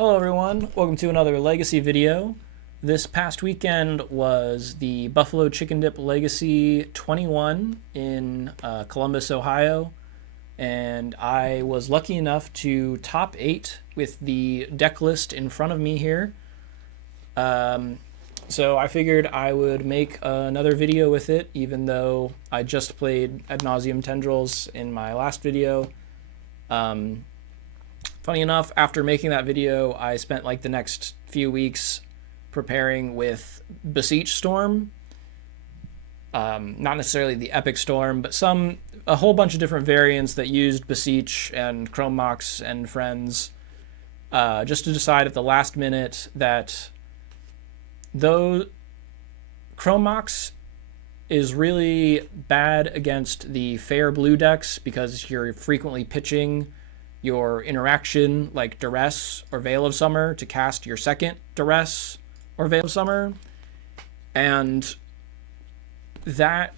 Hello everyone, welcome to another Legacy video. This past weekend was the Buffalo Chicken Dip Legacy 21 in Columbus, Ohio, and I was lucky enough to top 8 with the deck list in front of me here. So I figured I would make another video with it, even though I just played Ad Nauseam Tendrils in my last video. Funny enough, after making that video, I spent like the next few weeks preparing with Beseech Storm. Not necessarily the Epic Storm, but a whole bunch of different variants that used Beseech and Chrome Mox and friends, just to decide at the last minute that though Chrome Mox is really bad against the fair blue decks because you're frequently pitching your interaction like Duress or Veil of Summer to cast your second Duress or Veil of Summer, and that,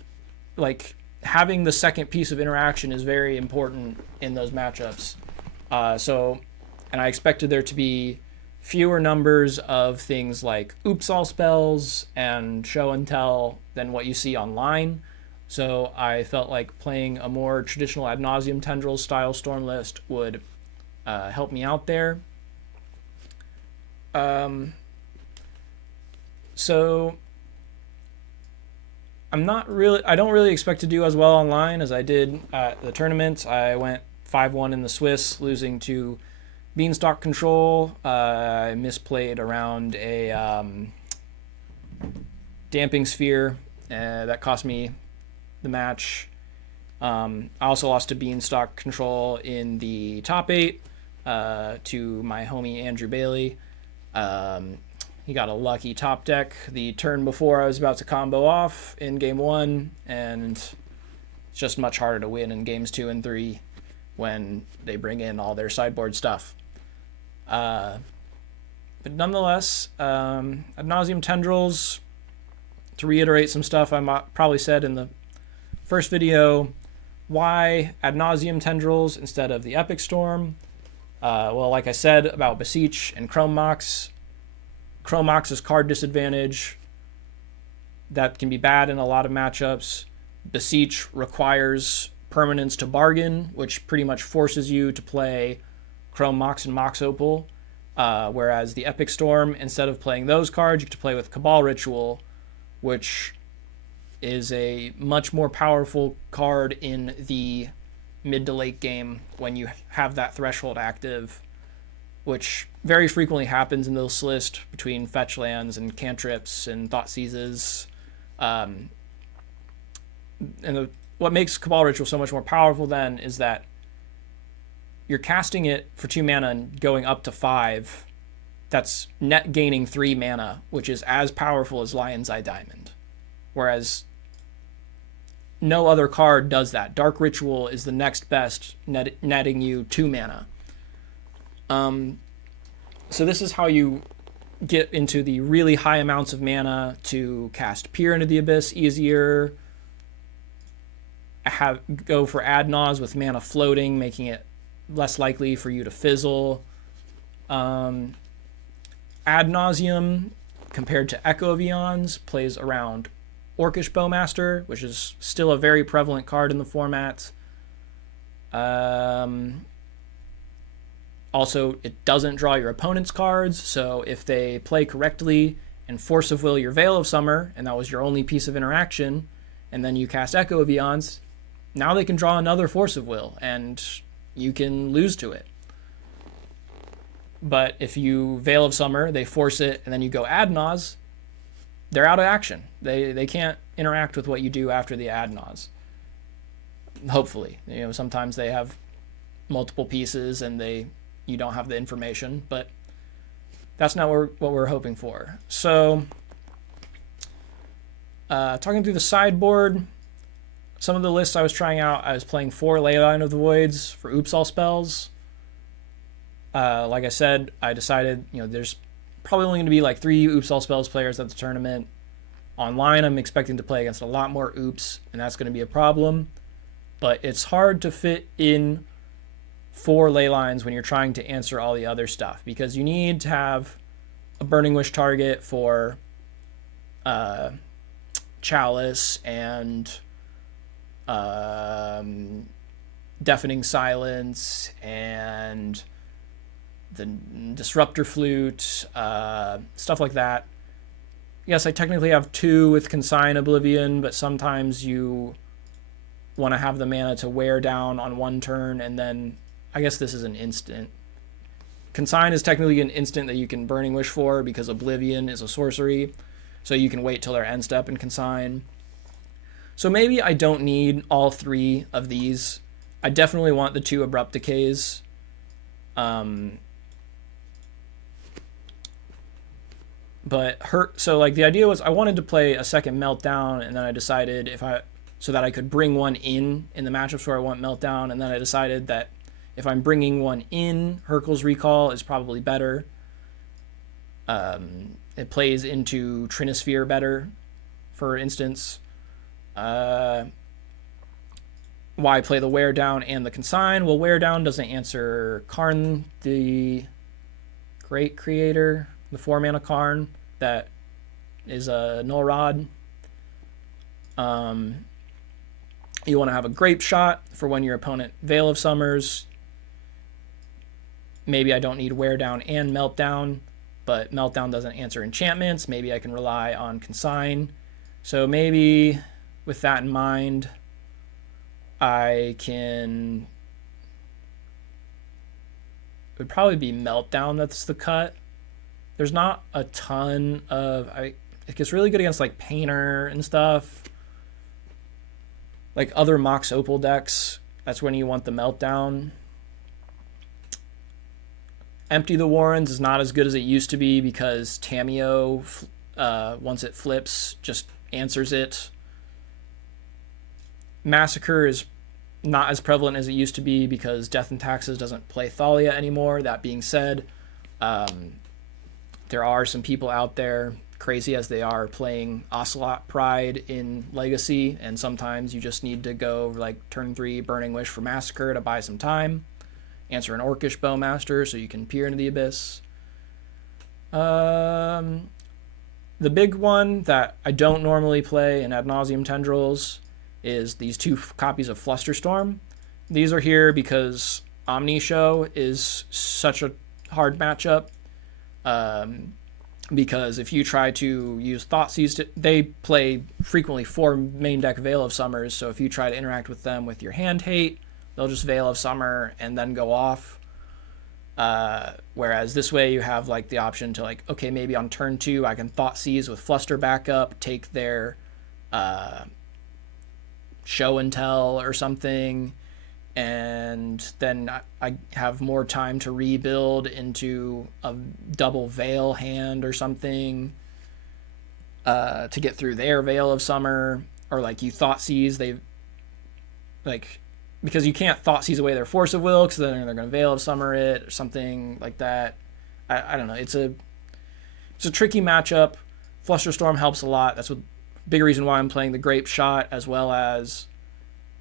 like, having the second piece of interaction is very important in those matchups. And I expected there to be fewer numbers of things like Oops All spells and Show and Tell than what you see online. So I felt like playing a more traditional Ad Nauseam Tendrils style Storm list would help me out there. So I don't really expect to do as well online as I did at the tournament. I went 5-1 in the Swiss, losing to Beanstalk Control. I misplayed around a Damping Sphere that cost me the match. I also lost to Beanstalk Control in the top 8 to my homie Andrew Bailey. He got a lucky top deck the turn before I was about to combo off in game 1, and it's just much harder to win in games 2 and 3 when they bring in all their sideboard stuff. But nonetheless, Ad Nauseam Tendrils, to reiterate some stuff I probably said in the first video, why Ad Nauseam Tendrils instead of the Epic Storm? Well, like I said about Beseech and Chrome Mox, Chrome Mox's card disadvantage, that can be bad in a lot of matchups. Beseech requires permanence to bargain, which pretty much forces you to play Chrome Mox and Mox Opal, whereas the Epic Storm, instead of playing those cards, you have to play with Cabal Ritual, which is a much more powerful card in the mid to late game when you have that threshold active, which very frequently happens in this list between fetch lands and cantrips and Thoughtseizes. What makes Cabal Ritual so much more powerful then is that you're casting it for 2 mana and going up to 5. That's net gaining 3 mana, which is as powerful as Lion's Eye Diamond. Whereas no other card does that. Dark Ritual is the next best, netting you 2 mana. So this is how you get into the really high amounts of mana to cast Peer into the Abyss easier. Go for Ad Naus with mana floating, making it less likely for you to fizzle. Ad Nauseam, compared to Echo of Eons, plays around Orcish Bowmaster, which is still a very prevalent card in the format. Also, it doesn't draw your opponent's cards, so if they play correctly and Force of Will your Veil of Summer, and that was your only piece of interaction, and then you cast Echo of Eons, now they can draw another Force of Will, and you can lose to it. But if you Veil of Summer, they force it, and then you go Ad Naus, they're out of action. They can't interact with what you do after the Ad Naus. Hopefully. Sometimes they have multiple pieces and you don't have the information, but that's not what we're hoping for. So, talking through the sideboard, some of the lists I was trying out, I was playing 4 Leyline of the Voids for Oops All spells. Like I said, I decided, there's probably only going to be like 3 Oops All spells players at the tournament. Online, I'm expecting to play against a lot more Oops, and that's going to be a problem. But it's hard to fit in 4 ley lines when you're trying to answer all the other stuff, because you need to have a Burning Wish target for Chalice and Deafening Silence and the Disruptor Flute, stuff like that. Yes, I technically have 2 with Consign Oblivion, but sometimes you want to have the mana to wear down on one turn, and then I guess this is an instant. Consign is technically an instant that you can Burning Wish for, because Oblivion is a sorcery, so you can wait till their end step and Consign. So maybe I don't need all 3 of these. I definitely want the 2 Abrupt Decays. So like the idea was I wanted to play a second Meltdown, and then I decided so that I could bring one in the matchups where I want Meltdown, and then I decided that if I'm bringing one in, Hurkyl's Recall is probably better. It plays into Trinisphere better, for instance. Why play the Wear Down and the Consign? Well, Wear Down doesn't answer Karn, the Great Creator, the 4-mana Karn that is a Null Rod. You want to have a Grape Shot for when your opponent Veil of Summers. Maybe I don't need Wear Down and Meltdown, but Meltdown doesn't answer enchantments. Maybe I can rely on Consign. So maybe with that in mind, it would probably be Meltdown that's the cut. There's not a ton of... it gets really good against like Painter and stuff. Like other Mox Opal decks, that's when you want the Meltdown. Empty the Warrens is not as good as it used to be, because Tamiyo, once it flips, just answers it. Massacre is not as prevalent as it used to be, because Death and Taxes doesn't play Thalia anymore. That being said, there are some people out there, crazy as they are, playing Ocelot Pride in Legacy, and sometimes you just need to go like turn 3 Burning Wish for Massacre to buy some time, answer an Orcish Bowmaster so you can peer into the abyss. The big one that I don't normally play in Ad Nauseam Tendrils is these 2 copies of Flusterstorm. These are here because Omnishow is such a hard matchup. Because if you try to use Thoughtseize, they play frequently 4 main deck Veil of Summers, so if you try to interact with them with your hand hate, they'll just Veil of Summer and then go off. Whereas this way you have like the option to like, okay, maybe on turn 2 I can Thoughtseize with Fluster backup, take their Show and Tell or something, and then I have more time to rebuild into a double Veil hand or something to get through their Veil of Summer. Or like you Thoughtseize, because you can't Thoughtseize away their Force of Will, because then they're going to Veil of Summer it or something like that. I don't know. It's a tricky matchup. Flusterstorm helps a lot. That's a big reason why I'm playing the Grape Shot, as well as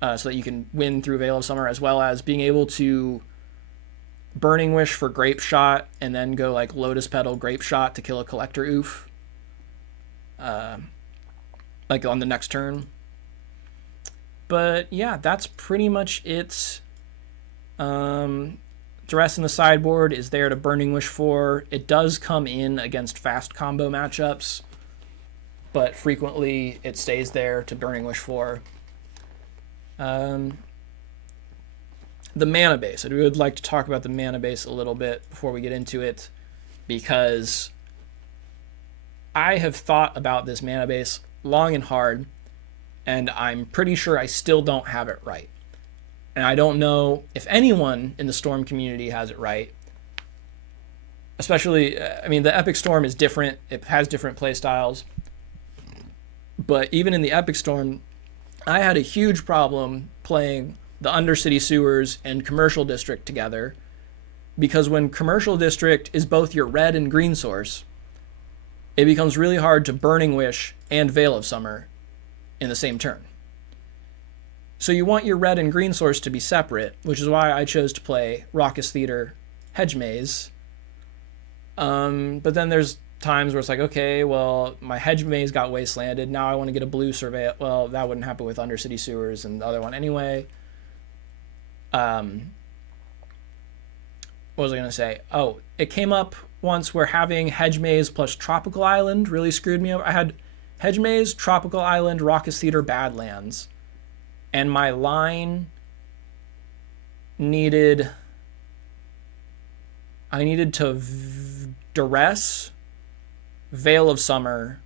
so that you can win through Veil of Summer, as well as being able to Burning Wish for Grape Shot and then go like Lotus Petal Grape Shot to kill a Collector Oof, like on the next turn. But yeah, that's pretty much it. Duress in the sideboard is there to Burning Wish for. It does come in against fast combo matchups, but frequently it stays there to Burning Wish for. The mana base. I would like to talk about the mana base a little bit before we get into it, because I have thought about this mana base long and hard, and I'm pretty sure I still don't have it right. And I don't know if anyone in the Storm community has it right. Especially, I mean, the Epic Storm is different. It has different play styles. But even in the Epic Storm, I had a huge problem playing the Undercity Sewers and Commercial District together, because when Commercial District is both your red and green source, it becomes really hard to Burning Wish and Veil of Summer in the same turn. So you want your red and green source to be separate, which is why I chose to play Raucous Theater Hedge Maze. But then there's times where it's like, okay, well, my Hedge Maze got wastelanded. Now I want to get a blue Surveil. Well, that wouldn't happen with Undercity Sewers and the other one anyway. What was I going to say? Oh, it came up once where having Hedge Maze plus Tropical Island really screwed me over. I had Hedge Maze, Tropical Island, Raucous Theater, Badlands. And my line needed... I needed to Duress, Veil of Summer,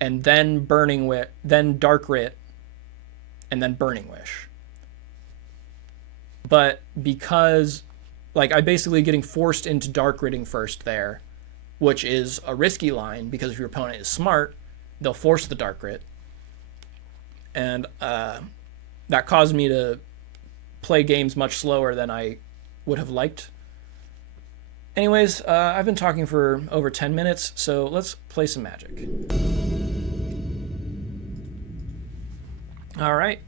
and then Burning Wish, then Dark Writ, and then Burning Wish. But because, like, I'm basically getting forced into Dark Writting first there, which is a risky line, because if your opponent is smart, they'll force the Dark Writ. And that caused me to play games much slower than I would have liked. Anyways, I've been talking for over 10 minutes, so let's play some Magic. All right.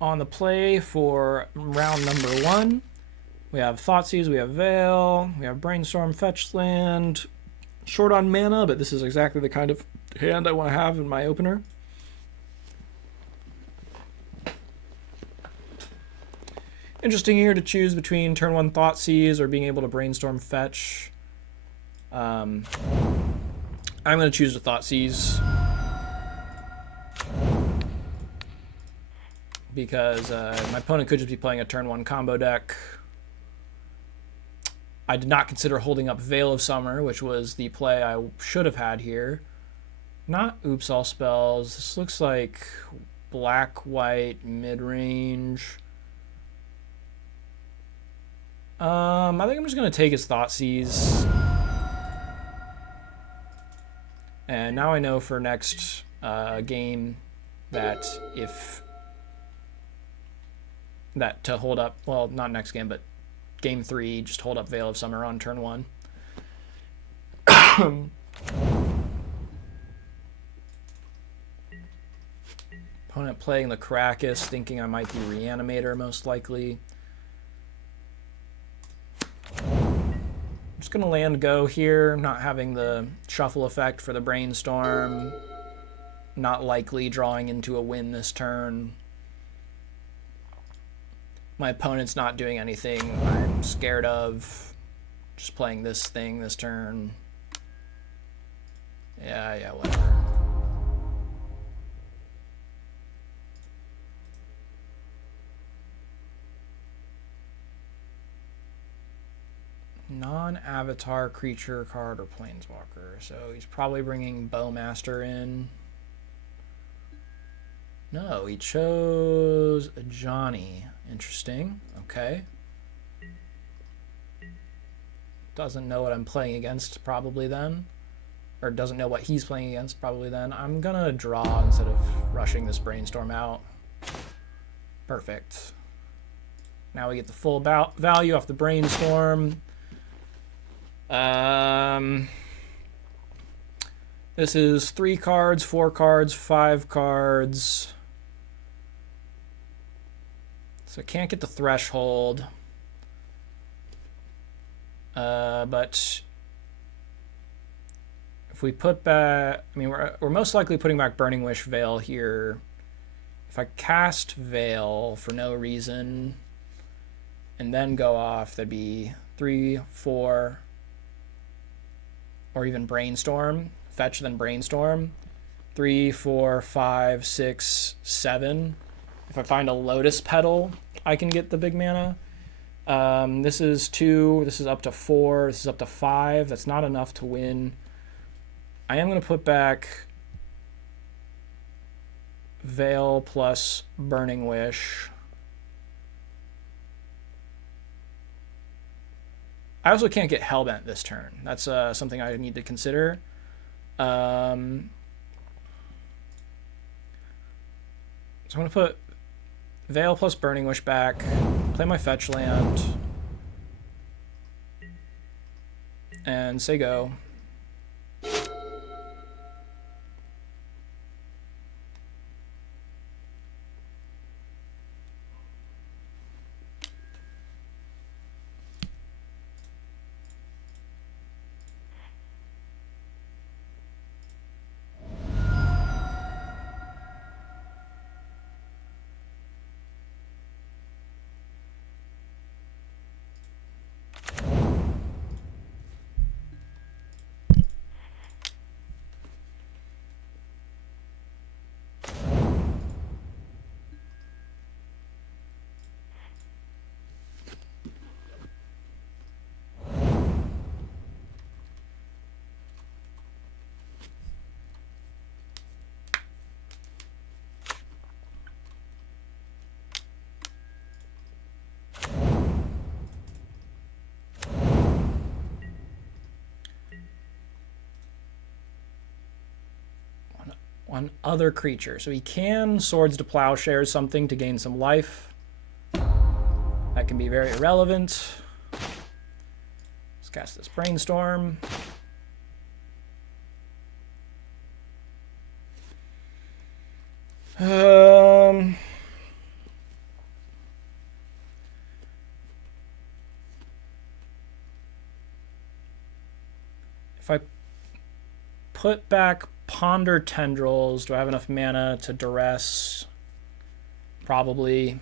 On the play for round number 1, we have Thoughtseize, we have Veil, we have Brainstorm, Fetch Land. Short on mana, but this is exactly the kind of hand I want to have in my opener. Interesting here to choose between turn 1 Thoughtseize or being able to Brainstorm Fetch. I'm going to choose the Thoughtseize because my opponent could just be playing a turn 1 combo deck. I did not consider holding up Veil of Summer, which was the play I should have had here. Not Oops All Spells. This looks like black-white mid-range. I think I'm just going to take his Thoughtseize. And now I know for next game that to hold up, well, not next game, but game 3, just hold up Veil of Summer on turn 1. Opponent playing the Krakus, thinking I might be Reanimator most likely. Just going to land go here, not having the shuffle effect for the Brainstorm. Not likely drawing into a win this turn. My opponent's not doing anything I'm scared of. Just playing this thing this turn. Yeah, whatever. Non-avatar creature, card, or planeswalker. So he's probably bringing Bowmaster in. No, he chose Johnny. Interesting. Okay. Doesn't know what I'm playing against probably then. Or doesn't know what he's playing against probably then. I'm gonna draw instead of rushing this Brainstorm out. Perfect. Now we get the full value off the Brainstorm. This is 3 cards, 4 cards, 5 cards. So can't get the threshold. But if we put back, I mean, we're most likely putting back Burning Wish Veil here. If I cast Veil for no reason and then go off, that'd be 3, 4, or even Brainstorm. Fetch, then Brainstorm. 3, 4, 5, 6, 7. If I find a Lotus Petal, I can get the big mana. This is 2. This is up to 4. This is up to 5. That's not enough to win. I am going to put back Veil plus Burning Wish. I also can't get Hellbent this turn. That's something I need to consider. So I'm going to put Veil plus Burning Wish back, play my fetch land, and say go. One other creature. So he can Swords to Plowshare something to gain some life. That can be very irrelevant. Let's cast this Brainstorm. If I put back Ponder Tendrils, do I have enough mana to duress? Probably.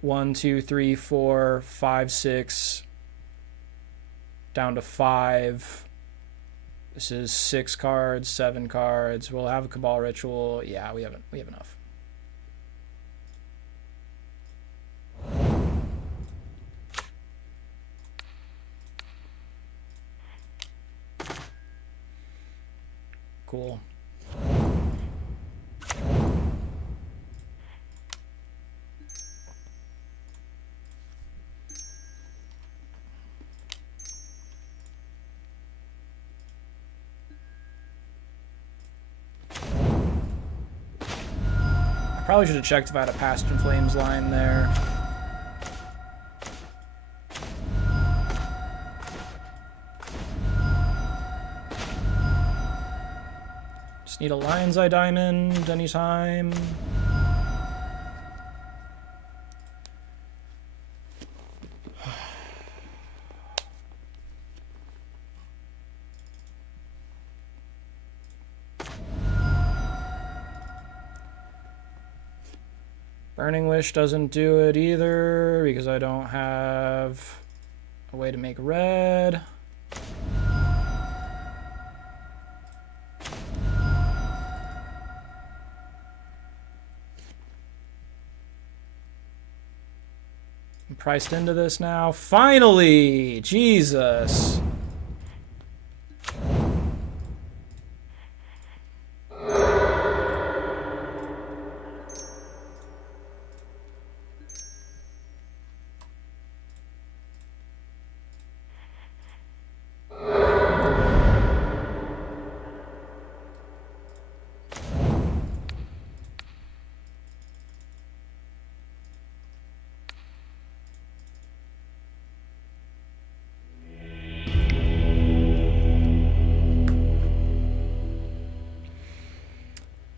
1, 2, 3, 4, 5, 6. Down to 5. This is 6 cards, 7 cards. We'll have a Cabal Ritual. Yeah, we have enough. Cool. I probably should have checked if I had a Past in Flames line there. Just need a Lion's Eye Diamond anytime. Burning Wish doesn't do it either because I don't have a way to make red. I'm priced into this now. Finally! Jesus!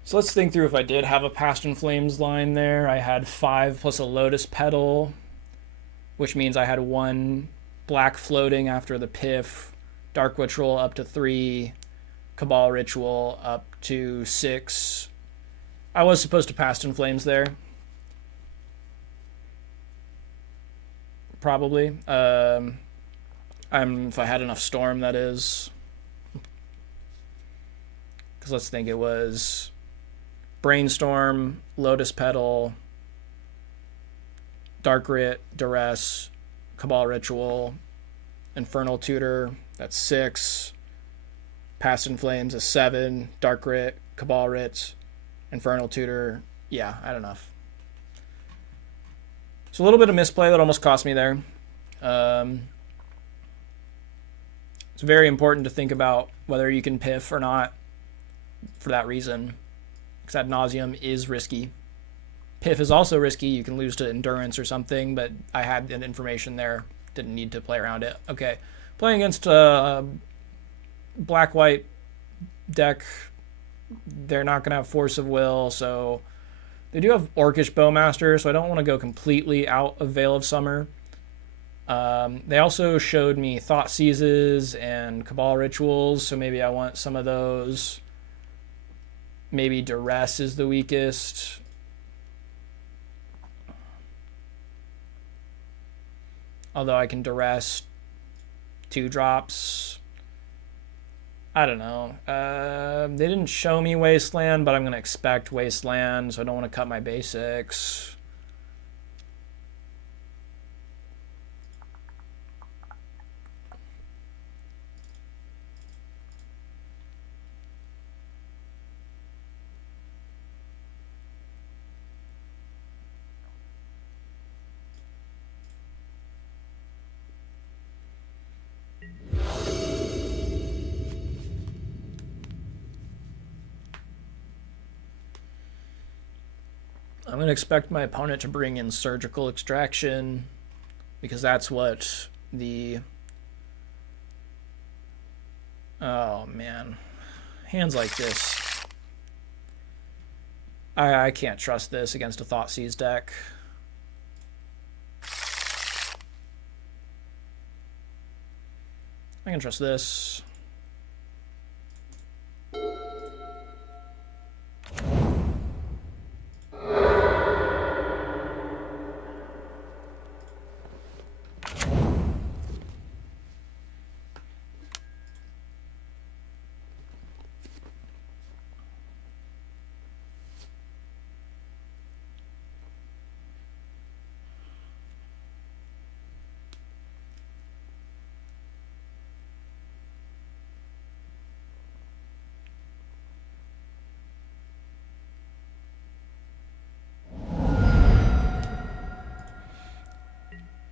So let's think through if I did have a Past in Flames line there. I had 5 plus a Lotus Petal, which means I had 1 black floating after the Piff, Dark Ritual up to 3, Cabal Ritual up to 6. I was supposed to Past in Flames there. Probably. If I had enough Storm, that is. Because let's think, it was Brainstorm, Lotus Petal, Dark Writ, Duress, Cabal Ritual, Infernal Tutor, that's 6. Past in Flames is 7. Dark Writ, Cabal Writ, Infernal Tutor. Yeah, I had enough. So a little bit of misplay that almost cost me there. It's very important to think about whether you can piff or not for that reason. Because Ad Nauseam is risky. Piff is also risky. You can lose to Endurance or something, but I had the information there. Didn't need to play around it. Okay. Playing against a black-white deck, they're not going to have Force of Will, so they do have Orcish Bowmaster, so I don't want to go completely out of Veil of Summer. They also showed me Thought Seizes and Cabal Rituals, so maybe I want some of those. Maybe Duress is the weakest. Although I can Duress 2 drops. I don't know. They didn't show me Wasteland, but I'm going to expect Wasteland, so I don't want to cut my basics. I'm going to expect my opponent to bring in Surgical Extraction, because that's what the... Oh, man. Hands like this. I can't trust this against a Thoughtseize deck. I can trust this.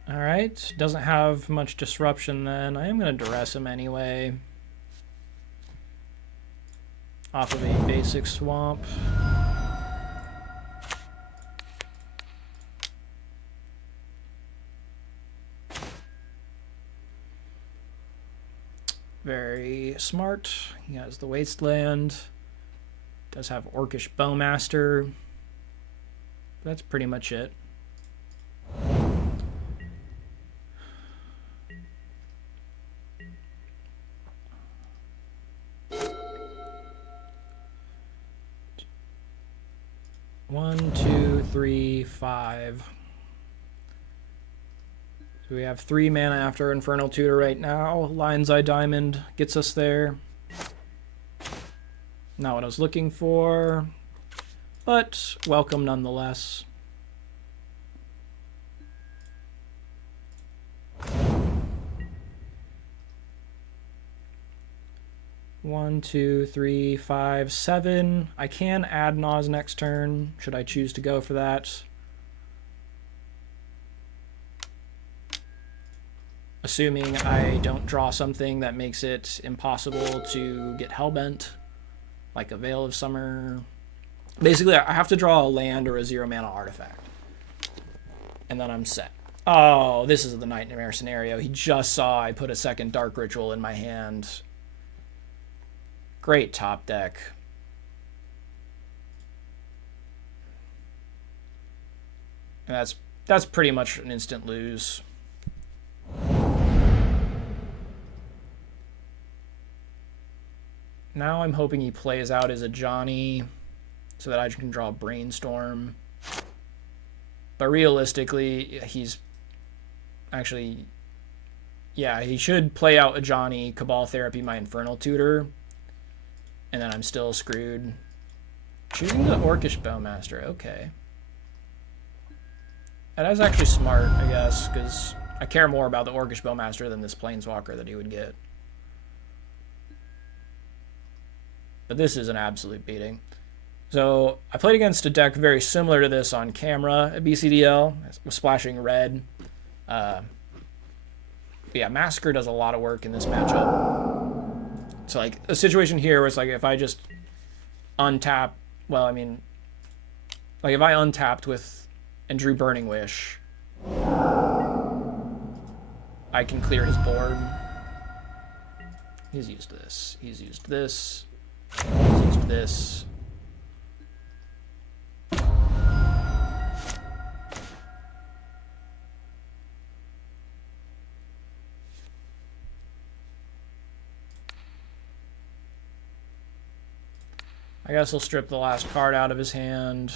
Alright, doesn't have much disruption then. I am going to duress him anyway. Off of a basic swamp. Very smart. He has the Wasteland. Does have Orcish Bowmaster. That's pretty much it. One, two, three, five. So we have 3 mana after Infernal Tutor right now. Lion's Eye Diamond gets us there. Not what I was looking for, but welcome nonetheless. One, two, three, five, 7. I can add Naus next turn, should I choose to go for that. Assuming I don't draw something that makes it impossible to get Hellbent, like a Veil of Summer. Basically, I have to draw a land or a 0-mana artifact, and then I'm set. Oh, this is the Nightmare scenario. He just saw I put a second Dark Ritual in my hand. Great top deck. And that's pretty much an instant lose. Now I'm hoping he plays out as a Johnny so that I can draw Brainstorm. But realistically, he's actually... Yeah, he should play out a Johnny, Cabal Therapy my Infernal Tutor, and then I'm still screwed. Choosing the Orcish Bowmaster, okay. That is actually smart, I guess, because I care more about the Orcish Bowmaster than this Planeswalker that he would get. But this is an absolute beating. So I played against a deck very similar to this on camera at BCDL. It was splashing red. But yeah, Massacre does a lot of work in this matchup. So like a situation here where it's like if I just untap, well, I mean, like if I untapped with and drew Burning Wish, I can clear his board. He's used this. He's used this. He's used this. I guess he'll strip the last card out of his hand.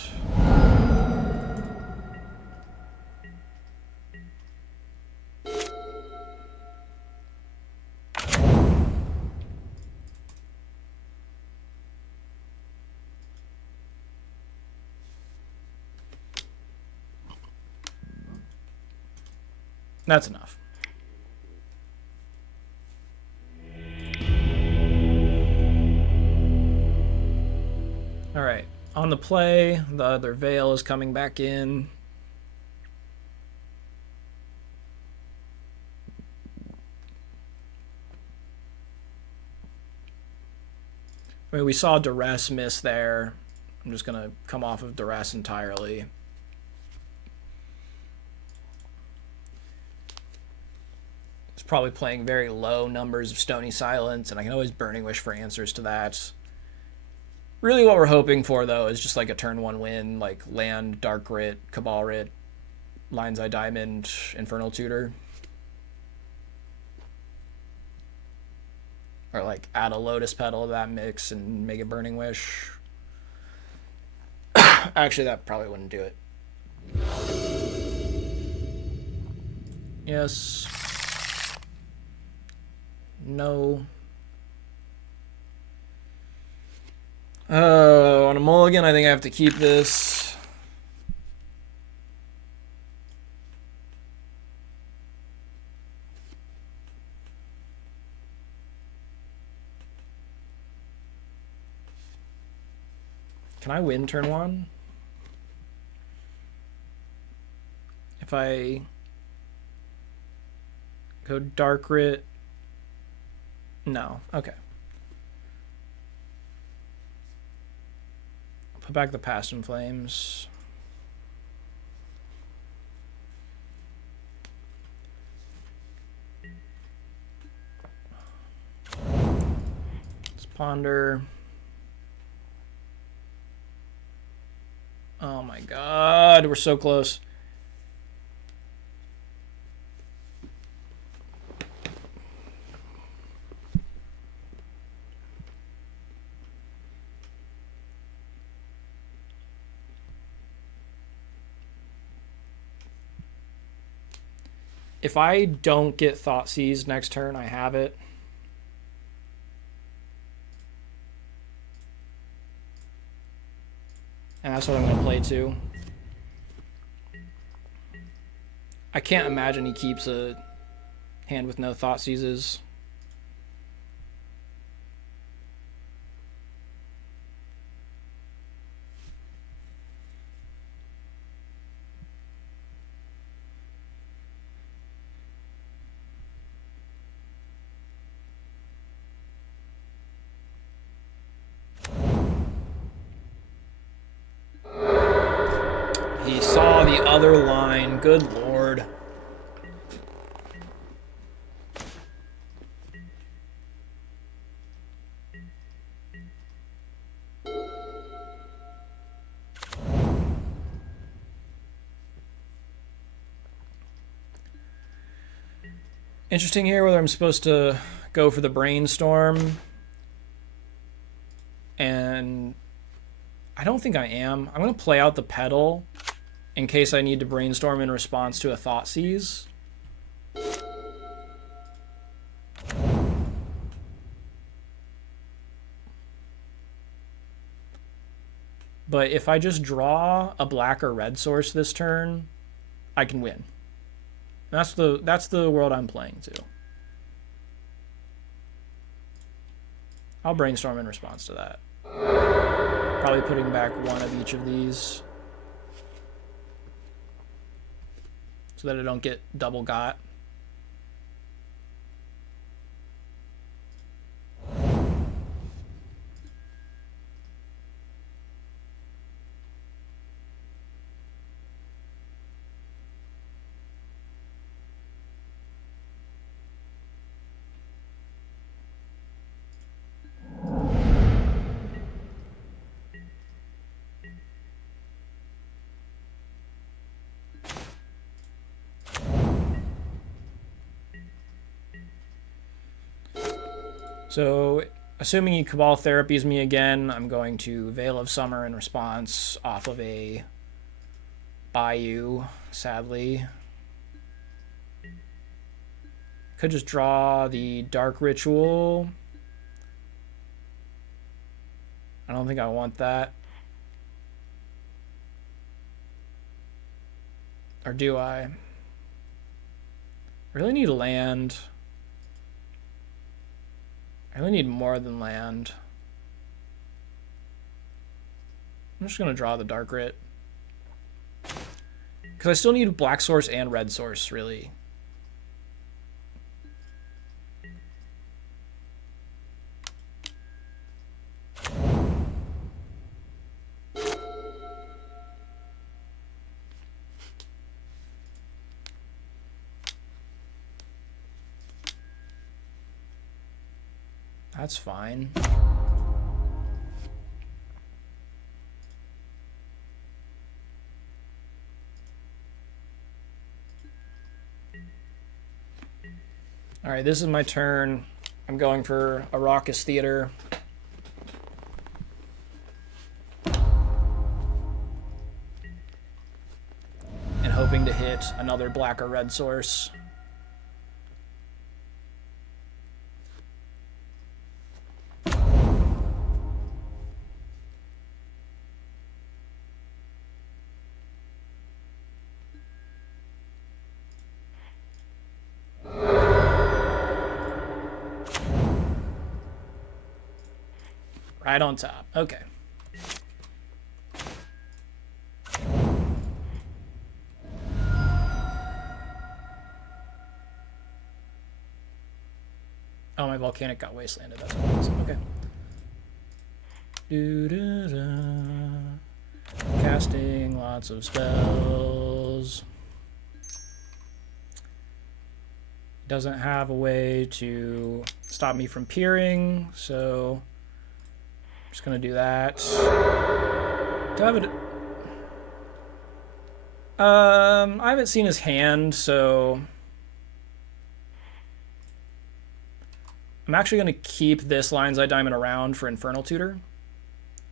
That's enough. All right, on the play, the other Veil is coming back in. I mean, we saw Duress miss there, I'm just going to come off of duress entirely. It's probably playing very low numbers of Stony Silence, and I can always Burning Wish for answers to that. Really what we're hoping for, though, is just like a turn 1 win, like land, Dark Writ, Cabal Writ, Lion's Eye Diamond, Infernal Tutor. Or like add a Lotus Petal to that mix and make it Burning Wish. Actually, that probably wouldn't do it. Yes. No. Oh, on a mulligan, I think I have to keep this. Can I win turn 1? If I go Dark Writ? No. Okay. Put back the Past in Flames. Let's ponder. Oh my god, we're so close. If I don't get Thoughtseize next turn, I have it. And that's what I'm going to play too. I can't imagine he keeps a hand with no Thoughtseizes. He saw the other line. Good lord. Interesting here whether I'm supposed to go for the Brainstorm. And I don't think I am. I'm going to play out the Petal in case I need to Brainstorm in response to a Thoughtseize. But if I just draw a black or red source this turn, I can win. That's the world I'm playing to. I'll Brainstorm in response to that. Probably putting back one of each of these so that I don't get double got. So, assuming he Cabal Therapies me again, I'm going to Veil of Summer in response off of a Bayou, sadly. Could just draw the Dark Ritual. I don't think I want that. Or do I? Really need land. I really need more than land. I'm just going to draw the Dark Writ. Because I still need black source and red source, really. That's fine. All right, this is my turn. I'm going for a Raucous Theater. And hoping to hit another black or red source. Right on top. Okay. Oh, my Volcanic got wastelanded. That's what it was. Okay. Casting lots of spells. Doesn't have a way to stop me from peering, so I'm just gonna do that. Do I have it? I haven't seen his hand, so I'm actually gonna keep this Lion's Eye Diamond around for Infernal Tutor,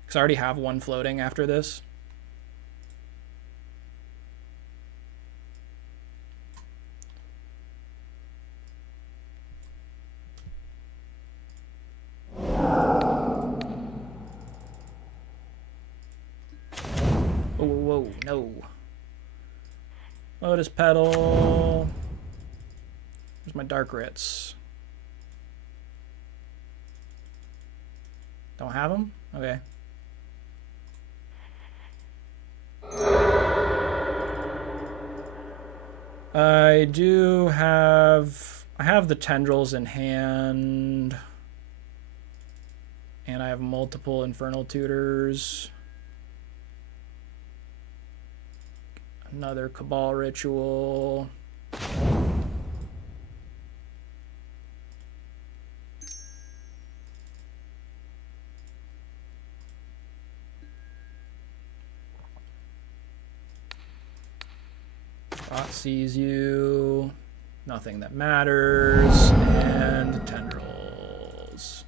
because I already have one floating after this. Whoa, no. Lotus Petal. Where's my Dark Rits? Don't have them? Okay. I have the Tendrils in hand. And I have multiple Infernal Tutors. Another Cabal Ritual. Rot sees you. Nothing that matters. And Tendrils.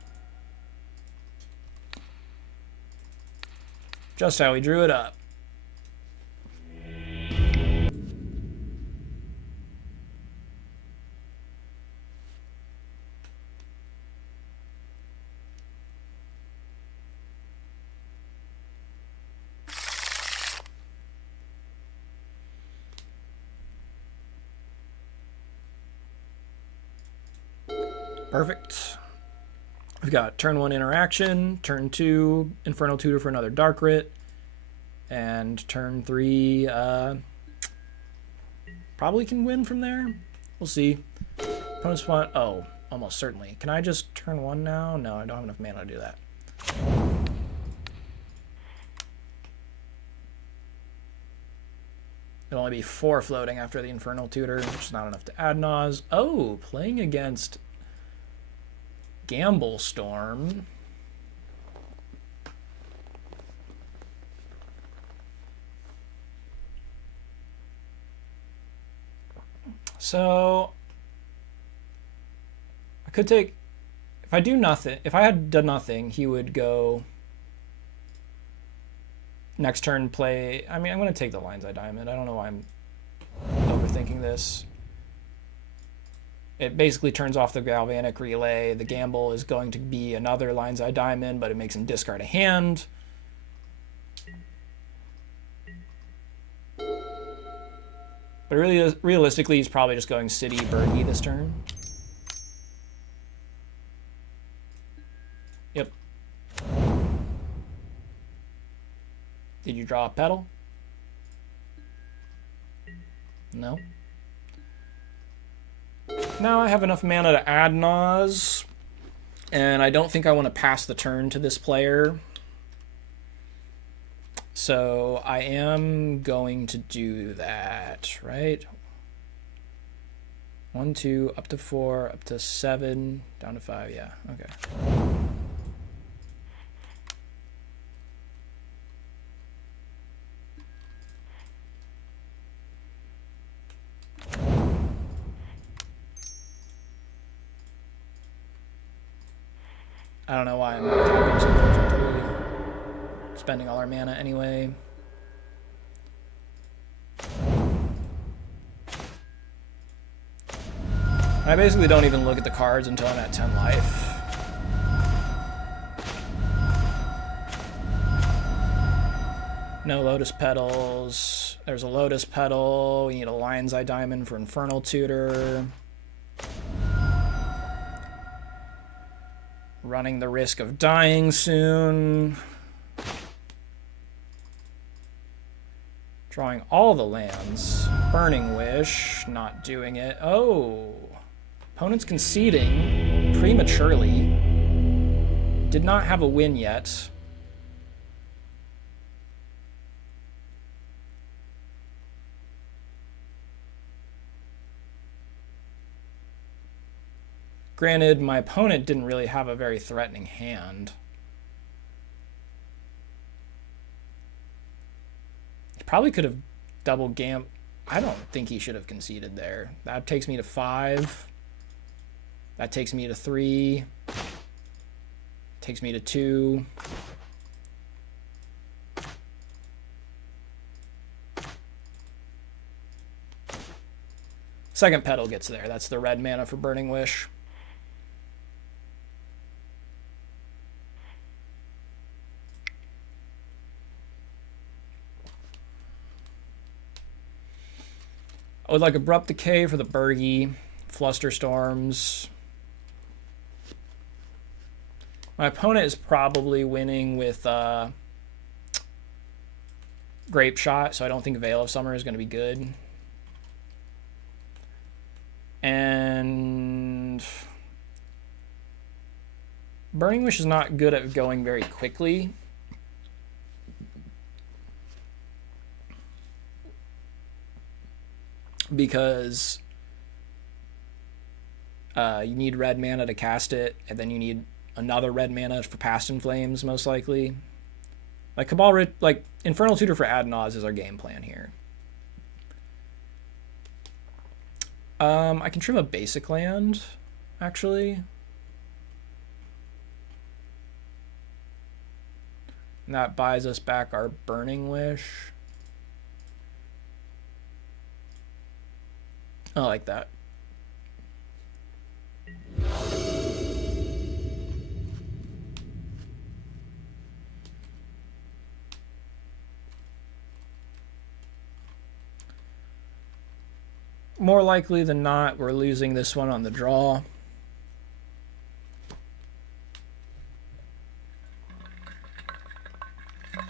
Just how we drew it up. Perfect. We've got turn 1 interaction, turn 2 Infernal Tutor for another Dark Writ, and turn 3 probably can win from there. We'll see. Opponent's want, oh, almost certainly. Can I just turn 1 now? No, I don't have enough mana to do that. It'll only be 4 floating after the Infernal Tutor, which is not enough to add Naws. Oh, playing against Gamble Storm. So I could take, if I do nothing, if I had done nothing, he would go next turn play. I mean, I'm going to take the Lion's Eye Diamond. I don't know why I'm overthinking this. It basically turns off the Galvanic Relay. The gamble is going to be another Lion's Eye Diamond, but it makes him discard a hand. But really, realistically, he's probably just going City Bergie this turn. Yep. Did you draw a Petal? No. Now I have enough mana to add Naws, and I don't think I want to pass the turn to this player. So I am going to do that, right? 1, 2, up to 4, up to 7, down to 5. Yeah, okay. I don't know why I'm tapping so perfectly. Spending all our mana anyway. I basically don't even look at the cards until I'm at 10 life. No Lotus Petals. There's a Lotus Petal. We need a Lion's Eye Diamond for Infernal Tutor. Running the risk of dying soon. Drawing all the lands. Burning Wish. Not doing it. Oh. Opponent's conceding prematurely. Did not have a win yet. Granted, my opponent didn't really have a very threatening hand. He probably could have double gamp. I don't think he should have conceded there. That takes me to 5. That takes me to 3. Takes me to 2. Second petal gets there. That's the red mana for Burning Wish. I would like Abrupt Decay for the Burgie, Flusterstorms. My opponent is probably winning with Grape Shot, so I don't think Veil of Summer is going to be good. And Burning Wish is not good at going very quickly. Because you need red mana to cast it, and then you need another red mana for Past in Flames, most likely. Like like Infernal Tutor for Ad Naus is our game plan here. I can trim a basic land, actually. And that buys us back our Burning Wish. I like that. More likely than not, we're losing this one on the draw.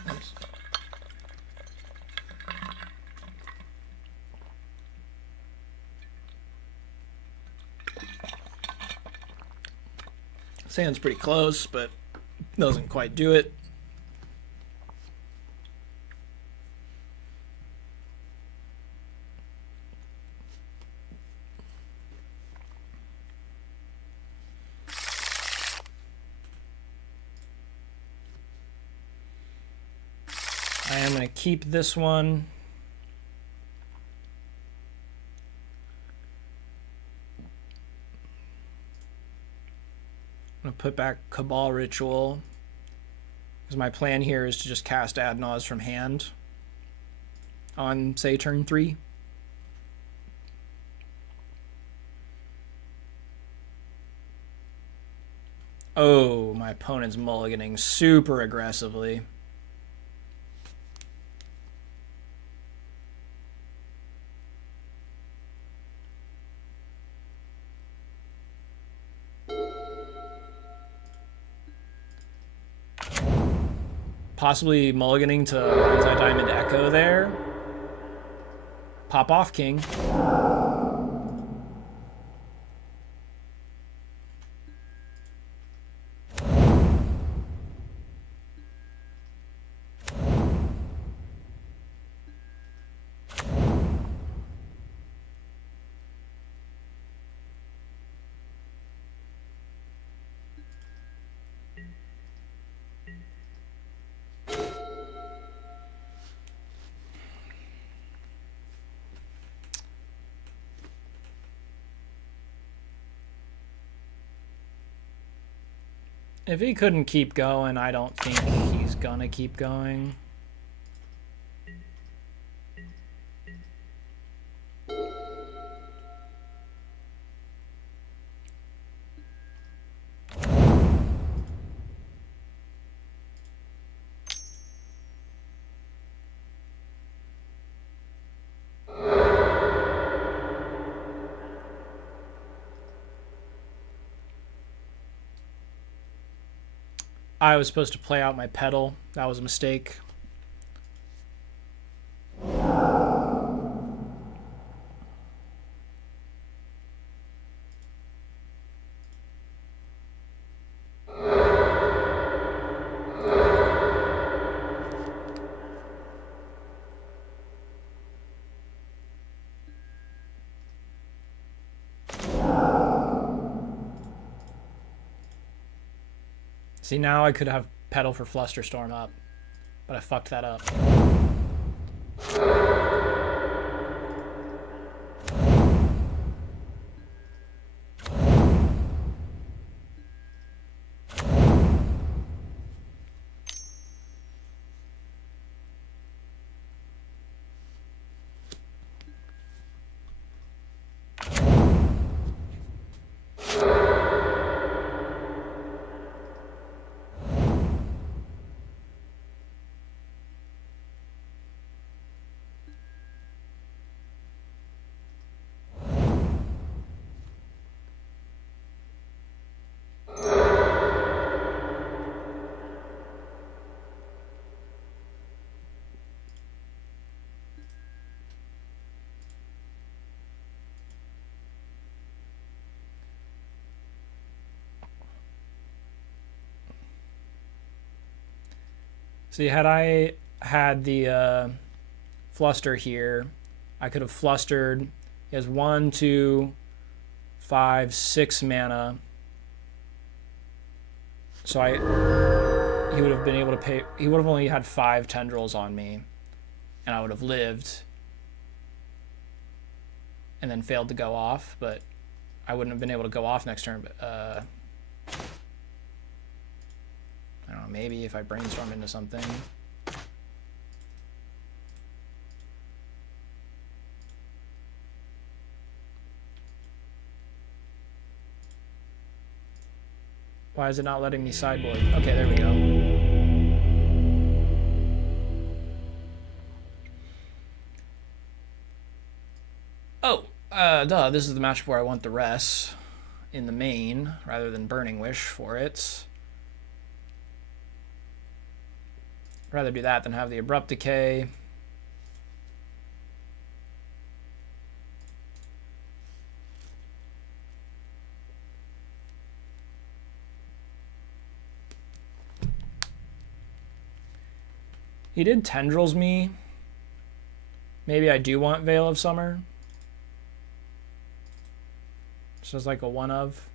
Oops. Sand's pretty close, but doesn't quite do it. I am going to keep this one. I'm going to put back Cabal Ritual, because my plan here is to just cast Ad Naus from hand on, say, turn 3. Oh, my opponent's mulliganing super aggressively. Possibly mulliganing to Lion's Eye Diamond Echo there. Pop off, King. If he couldn't keep going, I don't think he's gonna keep going. I was supposed to play out my pedal. That was a mistake. See, now I could have pedal for Flusterstorm up, but I fucked that up. See, had I had the Fluster here, I could have flustered. He has 1, 2, 5, 6 mana. So he would have been able to pay. He would have only had 5 tendrils on me, and I would have lived. And then failed to go off, but I wouldn't have been able to go off next turn. But I don't know, maybe if I brainstorm into something. Why is it not letting me sideboard? Okay, there we go. Oh, duh, this is the match where I want the rest in the main rather than Burning Wish for it. I'd rather do that than have the Abrupt Decay. He did Tendrils me. Maybe I do want Veil of Summer. This is like a one of.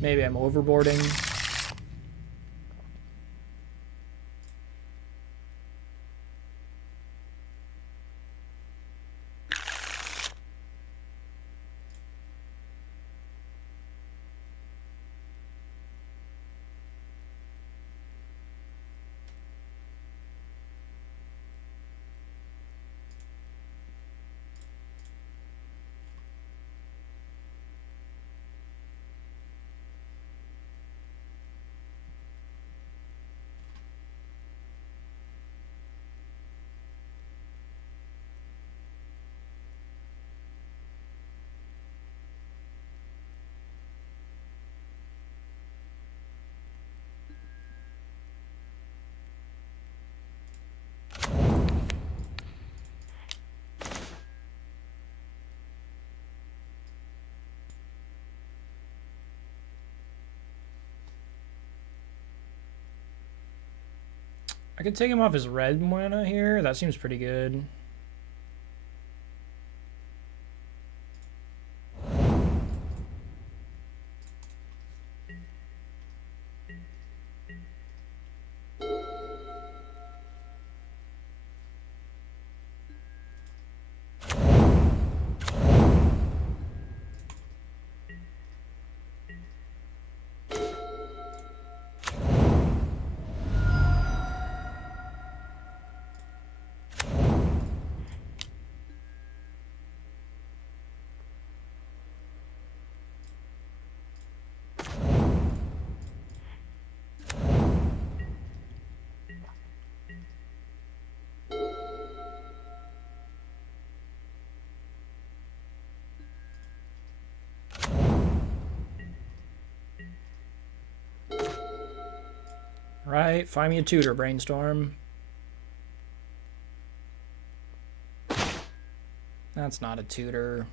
Maybe I'm overboarding. I could take him off his red mana here. That seems pretty good. Right, find me a tutor, Brainstorm. That's not a tutor.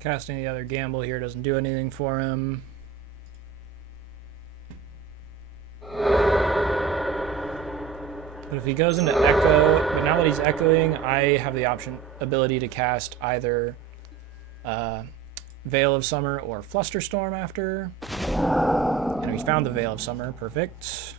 Casting the other gamble here doesn't do anything for him. But if he goes into Echo, but now that he's echoing, I have the ability to cast either Veil of Summer or Flusterstorm after. And we found the Veil of Summer, perfect.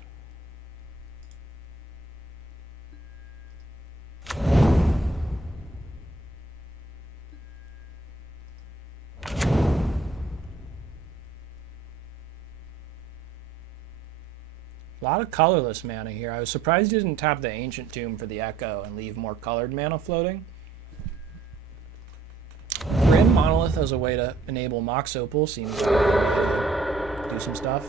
A lot of colorless mana here. I was surprised he didn't tap the Ancient Tomb for the Echo and leave more colored mana floating. Grim Monolith as a way to enable Mox Opal seems like a way to do some stuff.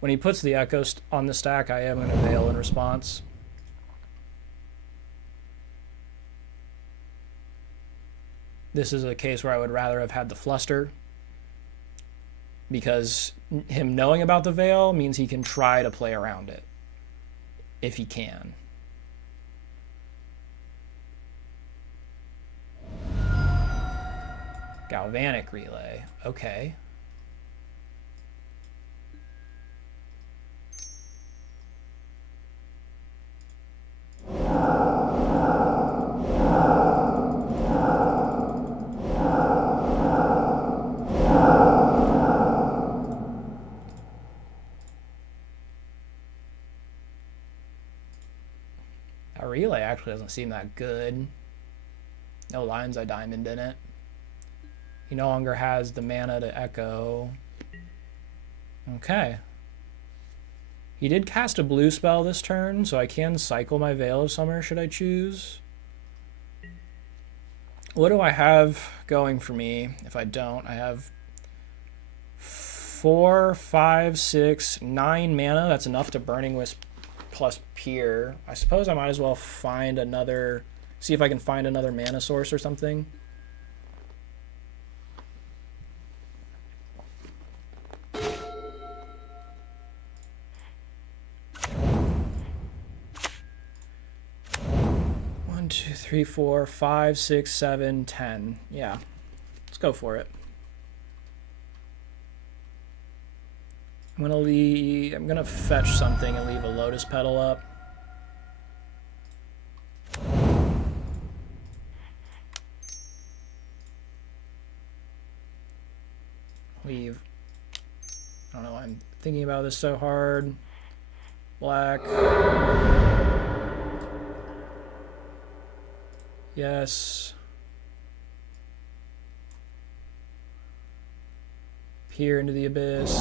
When he puts the Echo on the stack, I am going to Veil in response. This is a case where I would rather have had the Fluster, because him knowing about the Veil means he can try to play around it, if he can. Galvanic Relay, okay. Relay actually doesn't seem that good. No Lion's Eye Diamond in it. He no longer has the mana to Echo. Okay. He did cast a blue spell this turn, so I can cycle my Veil of Summer should I choose. What do I have going for me if I don't? I have 4, 5, 6, 9 mana. That's enough to Burning Wisp plus Pier. I suppose I might as well find another, see if I can find another mana source or something. One, 2, 3, 4, 5, 6, 7, 10. Yeah, let's go for it. I'm gonna fetch something and leave a Lotus Petal up. Leave. I don't know why I'm thinking about this so hard. Black. Yes. here into the abyss.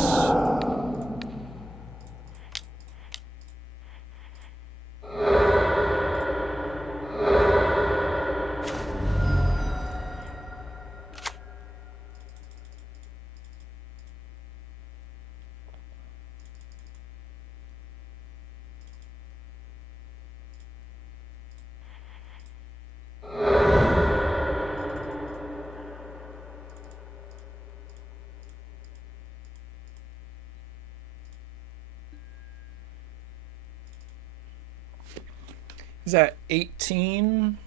Is that 18?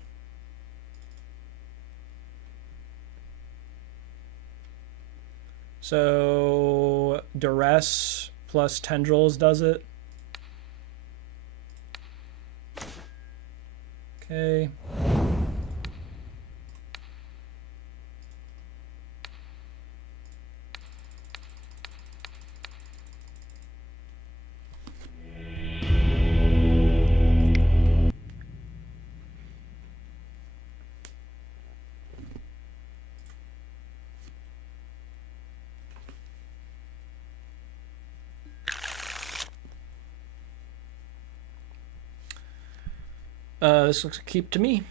So duress plus tendrils does it. Okay. This looks a keep to me.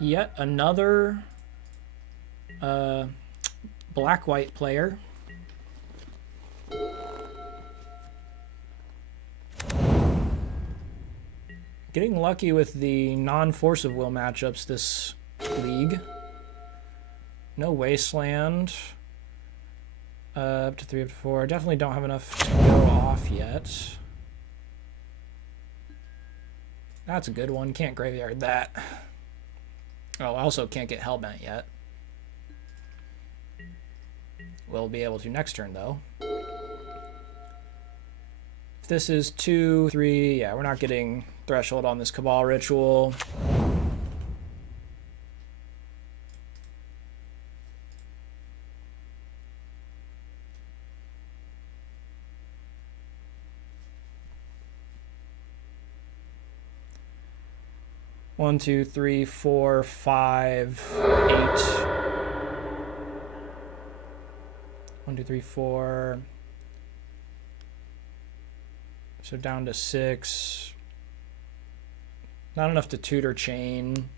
Yet another black-white player. Getting lucky with the non-force of will matchups this league. No wasteland. Up to 3, up to 4. Definitely don't have enough to go off yet. That's a good one. Can't graveyard that. Oh, also can't get Hellbent yet. We'll be able to next turn, though. If this is 2, 3, yeah, we're not getting Threshold on this Cabal Ritual. One, 2, 3, 4, 5, 8. 1, 2, 3, 4. So down to 6. Not enough to tutor chain.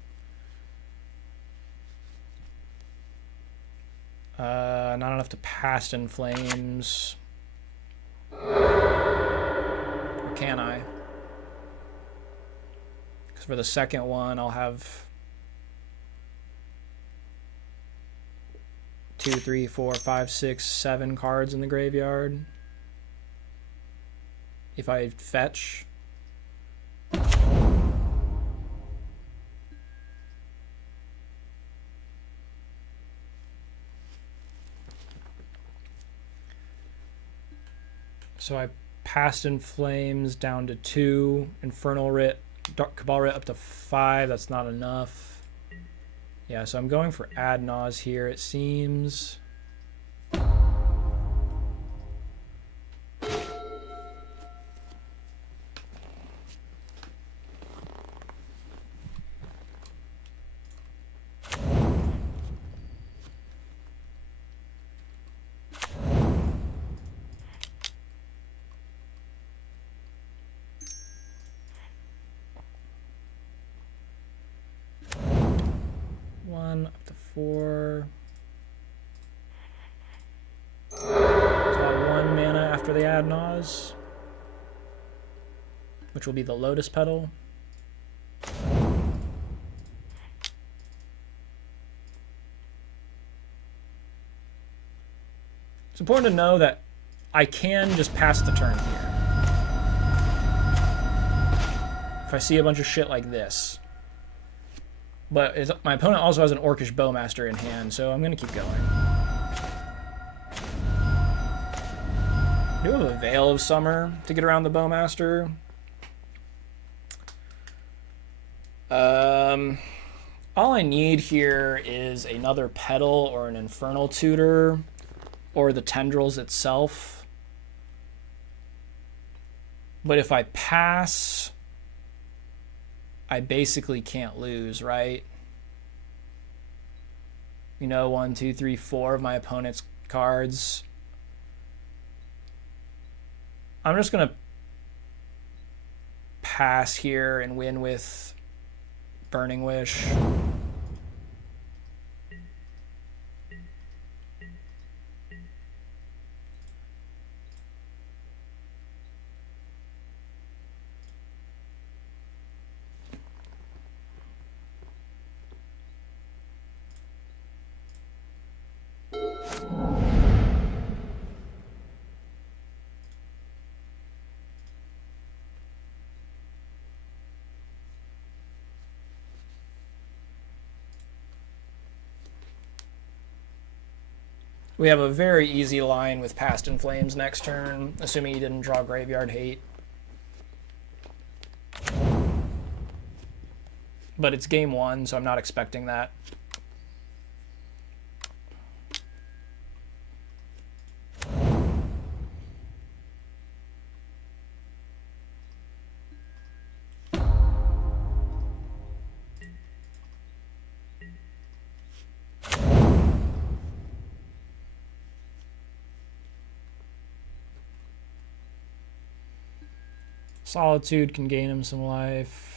Not enough to Past in Flames. Or can I? Because for the second one, I'll have 2, 3, 4, 5, 6, 7 cards in the graveyard. If I fetch. So I Past in Flames down to 2, Infernal Writ, Dark Cabal Writ up to 5. That's not enough. Yeah, so I'm going for Ad Nause here, it seems. Up to 4. So I have 1 mana after the Ad Nause, which will be the Lotus Petal. It's important to know that I can just pass the turn here. If I see a bunch of shit like this. But my opponent also has an Orcish Bowmaster in hand, so I'm going to keep going. do have a Veil of Summer to get around the Bowmaster. All I need here is another Petal or an Infernal Tutor or the Tendrils itself. But if I pass, I basically can't lose, right? You know, 1, 2, 3, 4 of my opponent's cards. I'm just going to pass here and win with Burning Wish. We have a very easy line with Past in Flames next turn, assuming he didn't draw Graveyard Hate. But it's game 1, so I'm not expecting that. Solitude can gain him some life.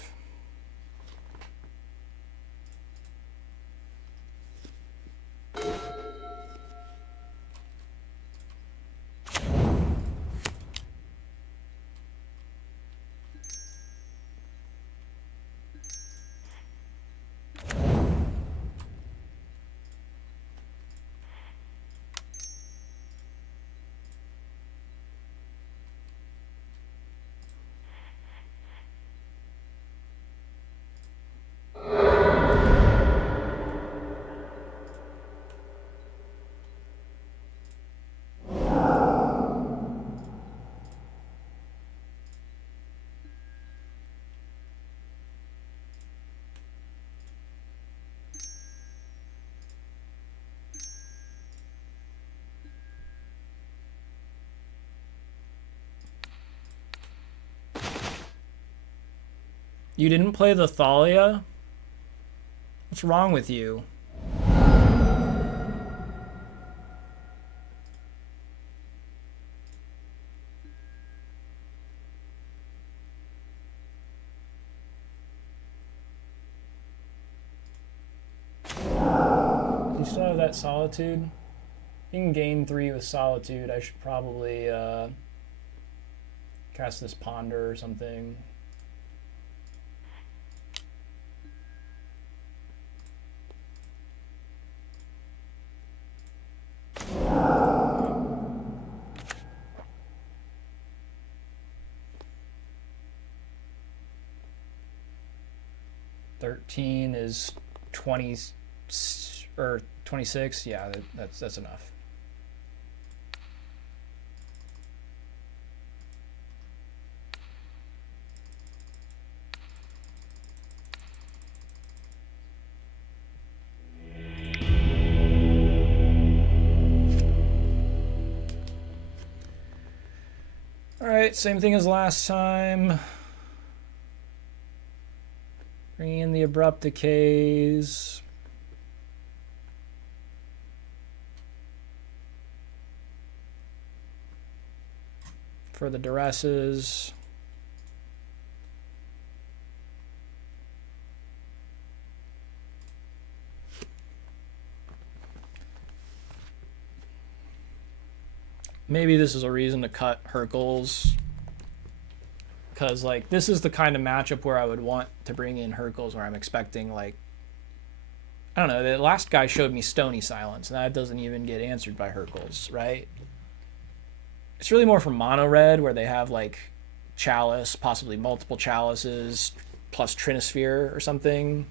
You didn't play the Thalia? What's wrong with you? You still have that Solitude? You can gain 3 with Solitude. I should probably cast this Ponder or something. $13 is 20 or 26. Yeah, that's enough. All right, same thing as last time. Bringing in the Abrupt Decays. For the Duresses. Maybe this is a reason to cut Hercules. Because, like, this is the kind of matchup where I would want to bring in Hercules, where I'm expecting, like, I don't know, the last guy showed me Stony Silence, and that doesn't even get answered by Hercules, right? It's really more for Mono Red, where they have, like, Chalice, possibly multiple Chalices, plus Trinisphere or something.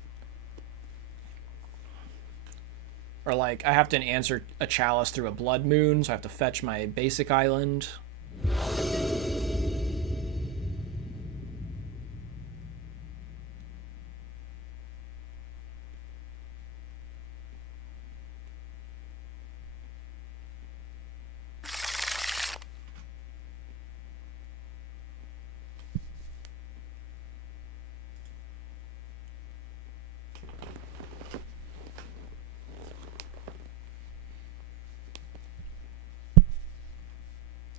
Or, like, I have to answer a Chalice through a Blood Moon, so I have to fetch my basic island.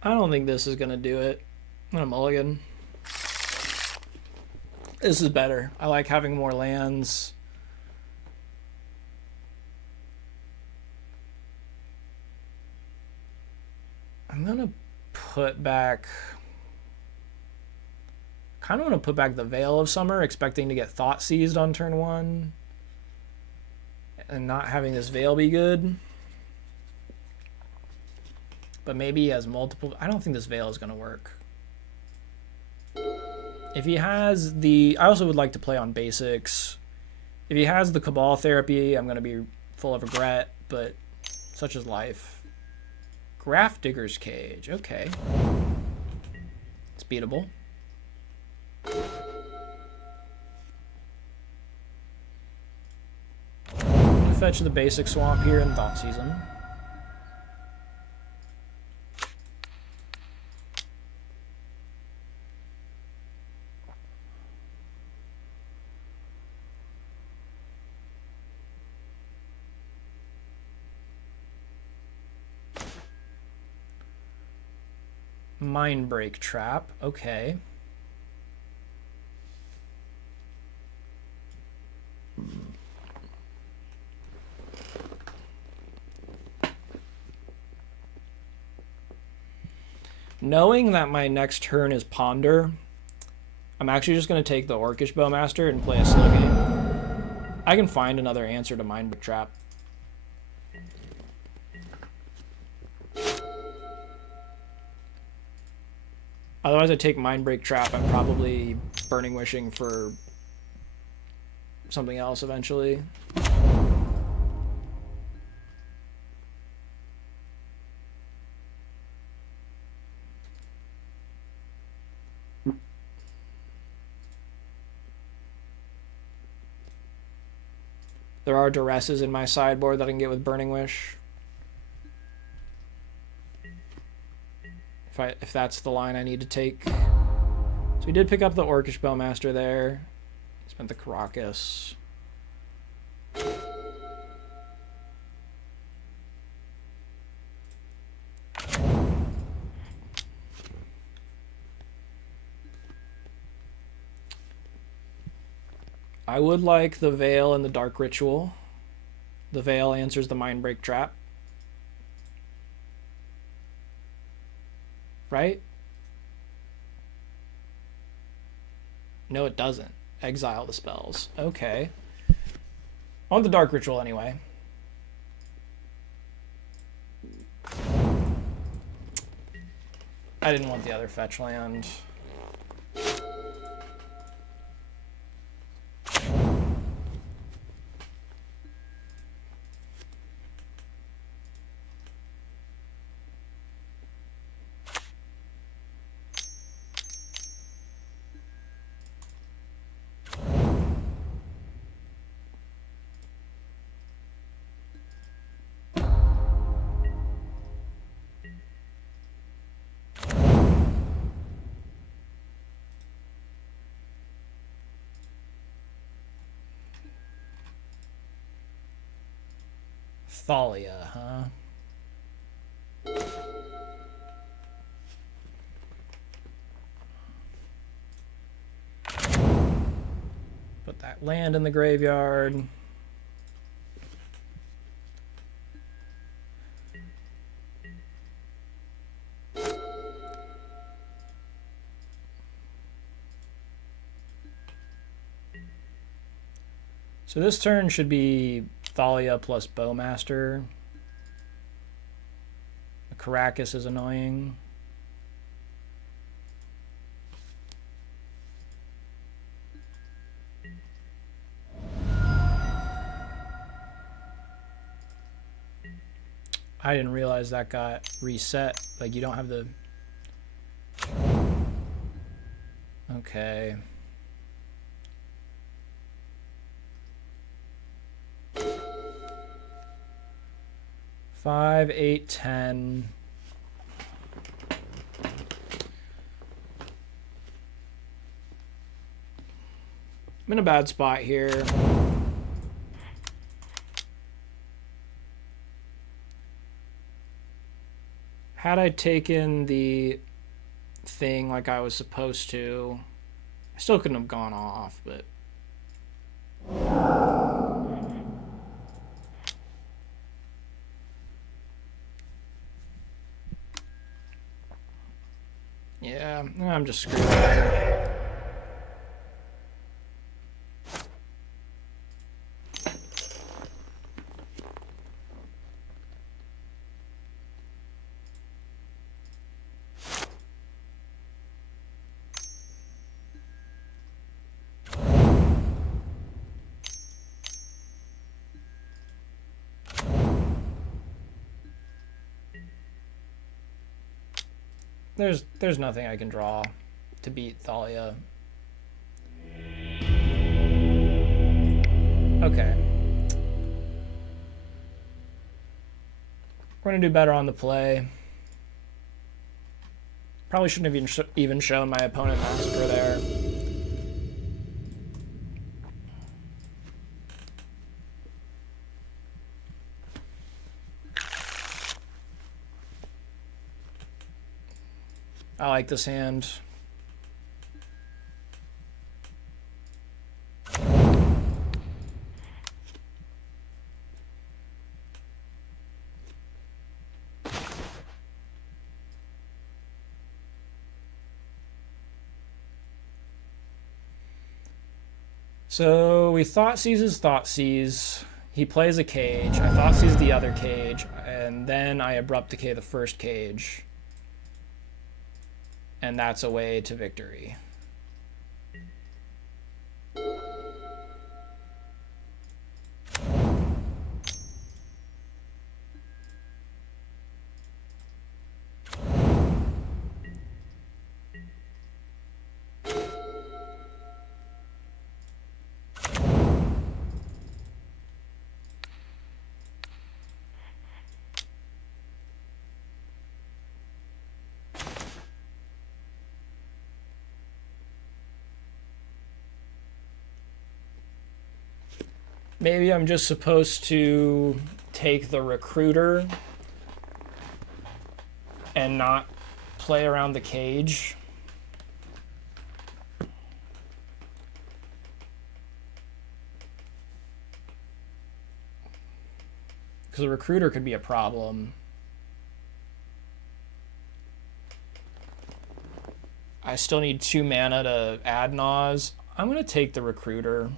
I don't think this is going to do it. I'm going to mulligan. This is better. I like having more lands. I'm going to put back... kind of want to put back the Veil of Summer, expecting to get Thought Seized on turn 1. And not having this Veil be good. But maybe he has multiple... I don't think this Veil is going to work. If he has the... I also would like to play on basics. If he has the Cabal Therapy, I'm going to be full of regret, but such is life. Graft Digger's Cage. Okay. It's beatable. Fetch the basic swamp here and Thought Seize him. Mindbreak Trap. Okay. Knowing that my next turn is Ponder, I'm actually just going to take the Orcish Bowmaster and play a slow game. I can find another answer to Mindbreak Trap. Otherwise I take Mindbreak Trap, I'm probably Burning Wishing for something else eventually. There are Duresses in my sideboard that I can get with Burning Wish. If that's the line I need to take. So we did pick up the Orcish Bowmaster there. Spent the Caracas. I would like the Veil and the Dark Ritual. The Veil answers the Mindbreak Trap. Right? No, it doesn't. Exile the spells. Okay. I want the Dark Ritual anyway. I didn't want the other fetch land. Thalia, huh? Put that land in the graveyard. So this turn should be Thalia plus Bowmaster. The Caracas is annoying. I didn't realize that got reset. Like, you don't have the Okay. Five, 8, 10. I'm in a bad spot here. Had I taken the thing like I was supposed to, I still couldn't have gone off, but yeah, I'm just screwed here. There's nothing I can draw to beat Thalia. Okay. We're gonna do better on the play. Probably shouldn't have even shown my opponent Massacre there. I like this hand. So we Thoughtseize Thoughtseize. He plays a cage. I Thoughtseize the other cage, and then I Abrupt Decay the first cage. And that's a way to victory. Maybe I'm just supposed to take the Recruiter and not play around the cage. Because the Recruiter could be a problem. I still need 2 mana to add Naws. I'm going to take the Recruiter.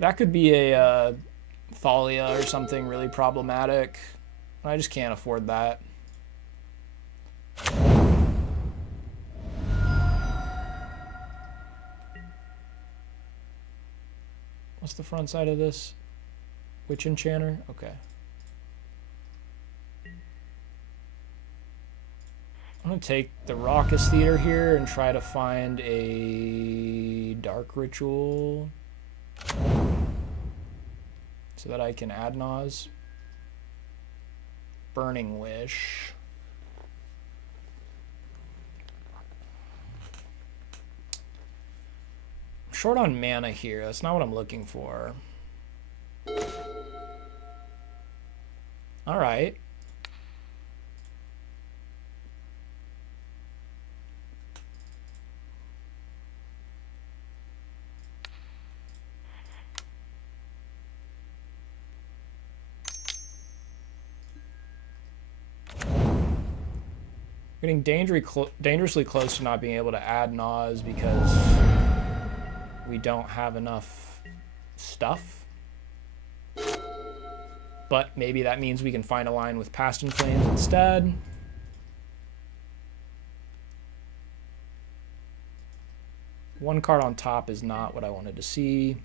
That could be a Thalia or something really problematic. I just can't afford that. What's the front side of this? Witch Enchanter? Okay. I'm going to take the Raucous Theater here and try to find a Dark Ritual so that I can add Naws. Burning Wish. I'm short on mana here. That's not what I'm looking for. All right. Getting dangerously close to not being able to add Naws because we don't have enough stuff. But maybe that means we can find a line with Past in Flames instead. One card on top is not what I wanted to see.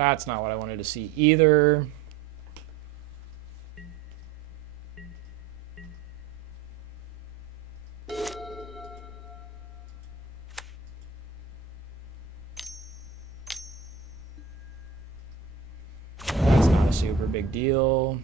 That's not what I wanted to see either. That's not a super big deal.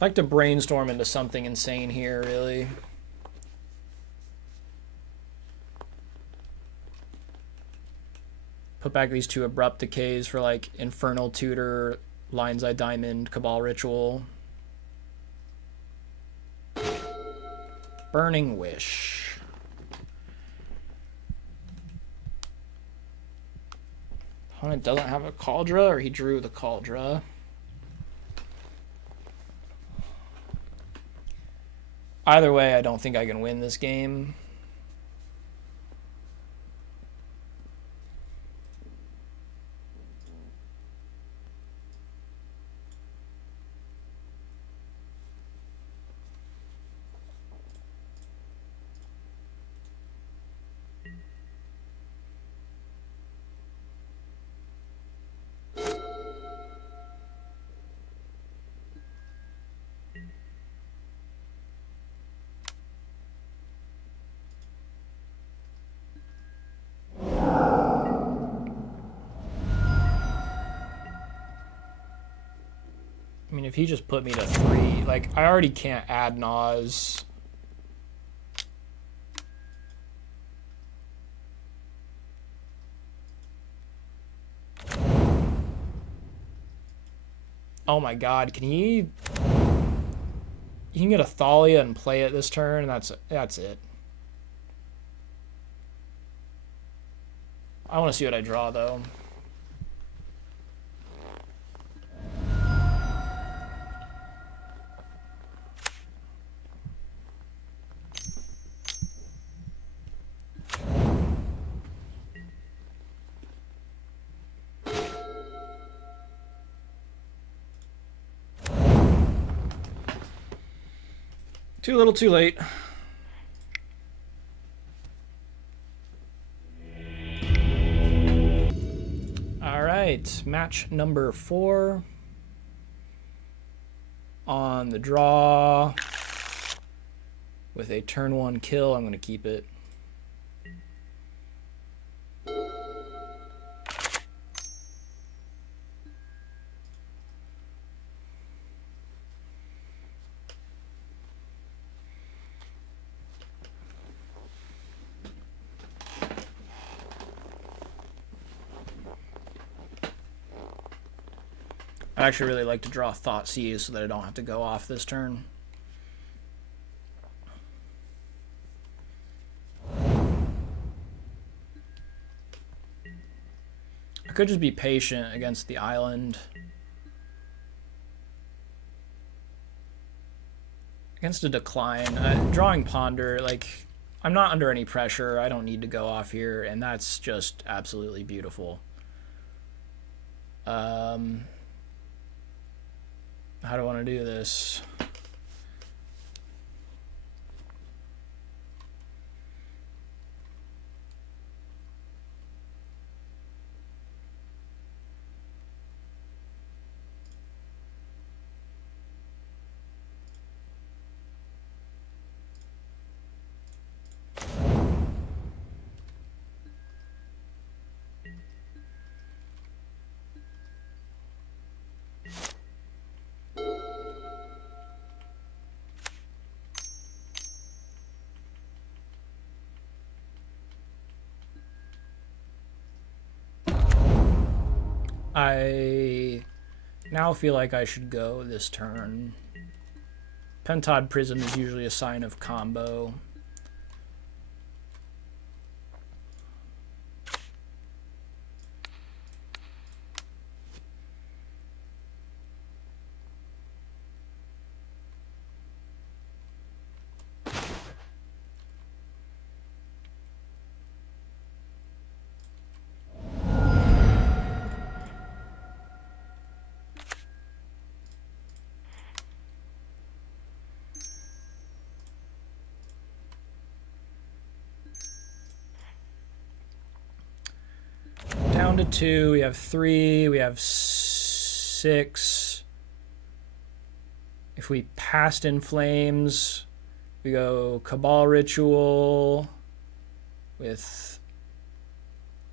I like to brainstorm into something insane here, really. Put back these 2 abrupt decays for like Infernal Tutor, Lion's Eye Diamond, Cabal Ritual. Burning Wish. Opponent doesn't have a Cauldra, or he drew the Cauldra. Either way, I don't think I can win this game. I mean, if he just put me to 3, like, I already can't add Nas. Oh my god, can he... You can get a Thalia and play it this turn, and that's it. I want to see what I draw, though. Too little, too late. All right, match number 4. On the draw. With a turn 1 kill, I'm going to keep it. I'd actually really like to draw Thoughtseize so that I don't have to go off this turn. I could just be patient against the island. Against a decline. Drawing Ponder, like, I'm not under any pressure. I don't need to go off here, and that's just absolutely beautiful. How do I want to do this? I now feel like I should go this turn. Pentod Prism is usually a sign of combo. to 2. We have 3. We have 6. If we passed in flames, we go Cabal Ritual with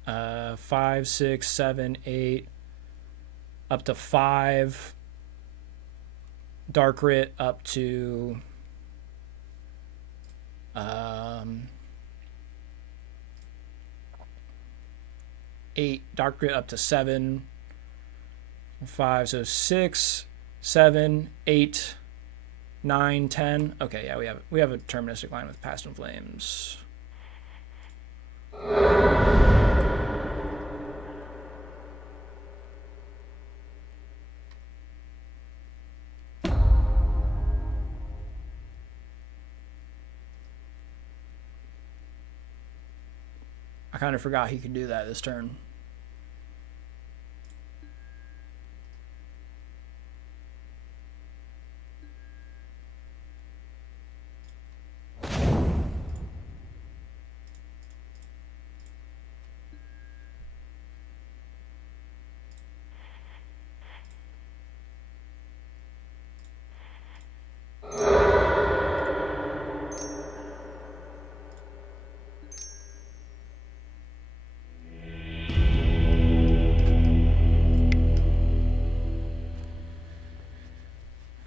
5, 6, 7, 8, up to 5. Dark Writ up to 8. Dark Writ up to 7. 5. So 6, 7, 8, 9, 10. Okay, yeah, we have a deterministic line with Past in Flames. I kind of forgot he could do that this turn.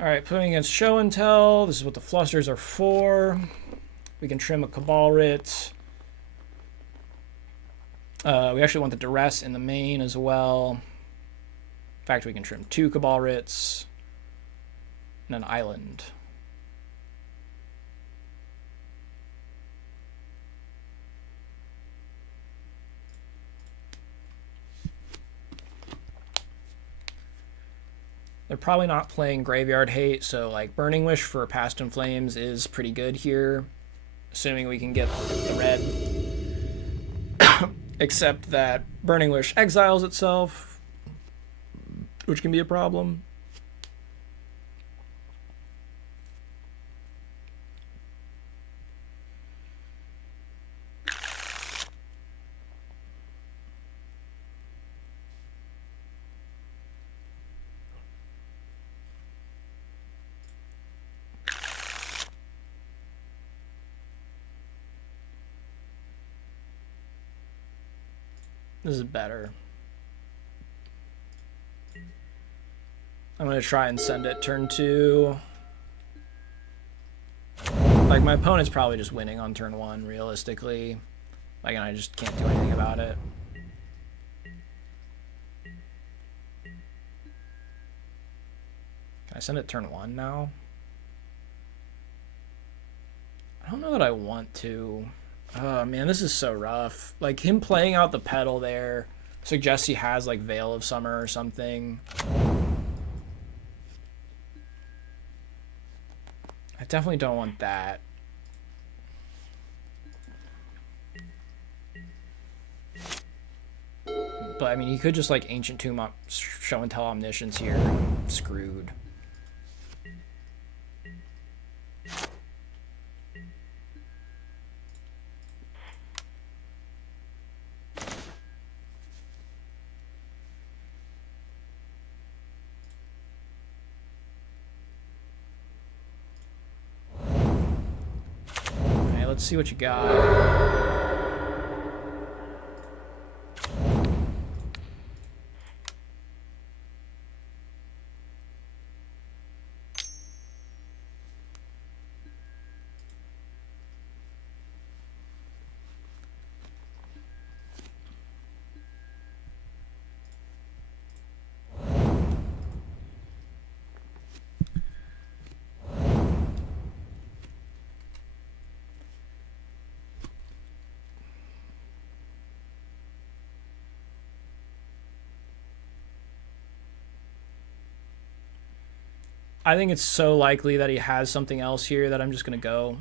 Alright, playing against Show and Tell. This is what the Flusters are for. We can trim a Cabal Writ. We actually want the Duress in the main as well. In fact, we can trim 2 Cabal Writs and an Island. They're probably not playing Graveyard Hate, so like Burning Wish for Past in Flames is pretty good here, assuming we can get the red. Except that Burning Wish exiles itself, which can be a problem. This is better. I'm going to try and send it turn 2. Like, my opponent's probably just winning on turn 1, realistically. Like, and I just can't do anything about it. Can I send it turn 1 now? I don't know that I want to. Oh, man, this is so rough. Like, him playing out the pedal there suggests he has, like, Veil of Summer or something. I definitely don't want that. But, I mean, he could just, like, Ancient Tomb up, Show and Tell Omniscience here. Screwed. Let's see what you got. I think it's so likely that he has something else here that I'm just going to go.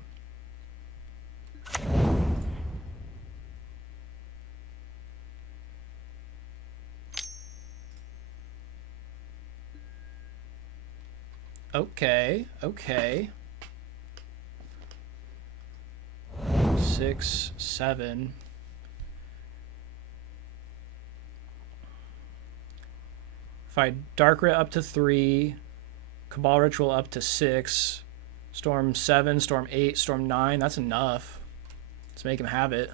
Okay, okay. 6, 7. If I Darkrit up to 3, Cabal Ritual up to 6, Storm 7, Storm 8, Storm 9, that's enough. Let's make him have it.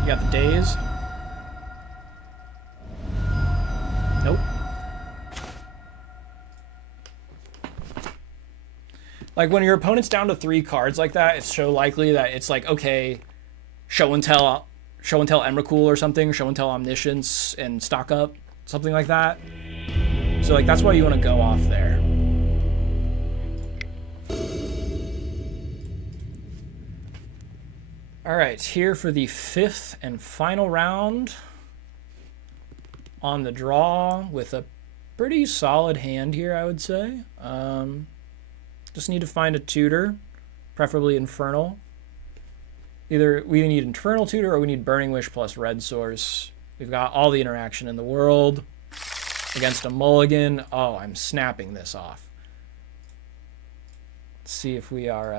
You got the days. Nope. Like, when your opponent's down to 3 cards like that, it's so likely that it's like, okay, show and tell Emrakul or something, show and tell Omniscience and stock up, something like that. So, like, that's why you want to go off there. All right, here for the 5th and final round on the draw with a pretty solid hand here, I would say. Just need to find a tutor, preferably Infernal. Either we need Infernal Tutor or we need Burning Wish plus Red Source. We've got all the interaction in the world against a mulligan. Oh, I'm snapping this off. Let's see if we are...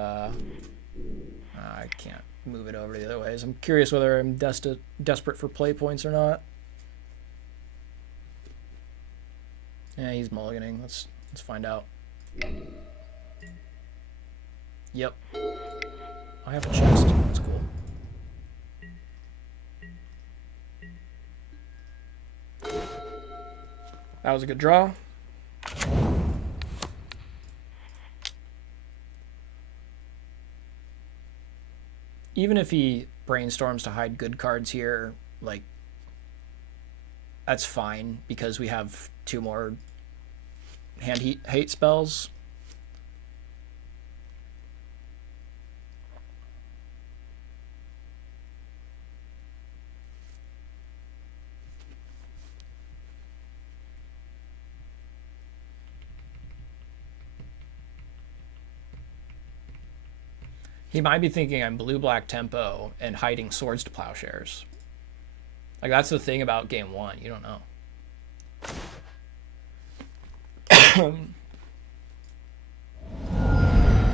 I can't move it over the other ways. I'm curious whether I'm desperate for play points or not. Yeah, he's mulliganing. Let's find out. Yep. I have a chest. That's cool. That was a good draw. Even if he brainstorms to hide good cards here, like, that's fine because we have 2 more hand hate spells. He might be thinking I'm blue-black tempo and hiding Swords to Plowshares. Like, that's the thing about game 1. You don't know.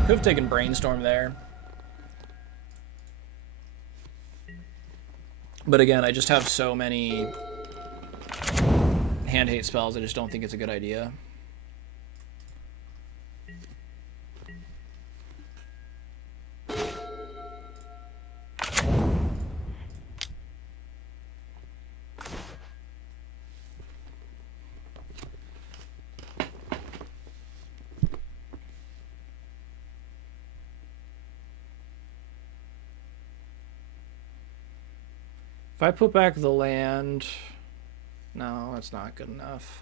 Could have taken Brainstorm there. But again, I just have so many hand hate spells, I just don't think it's a good idea. If I put back the land, no, that's not good enough.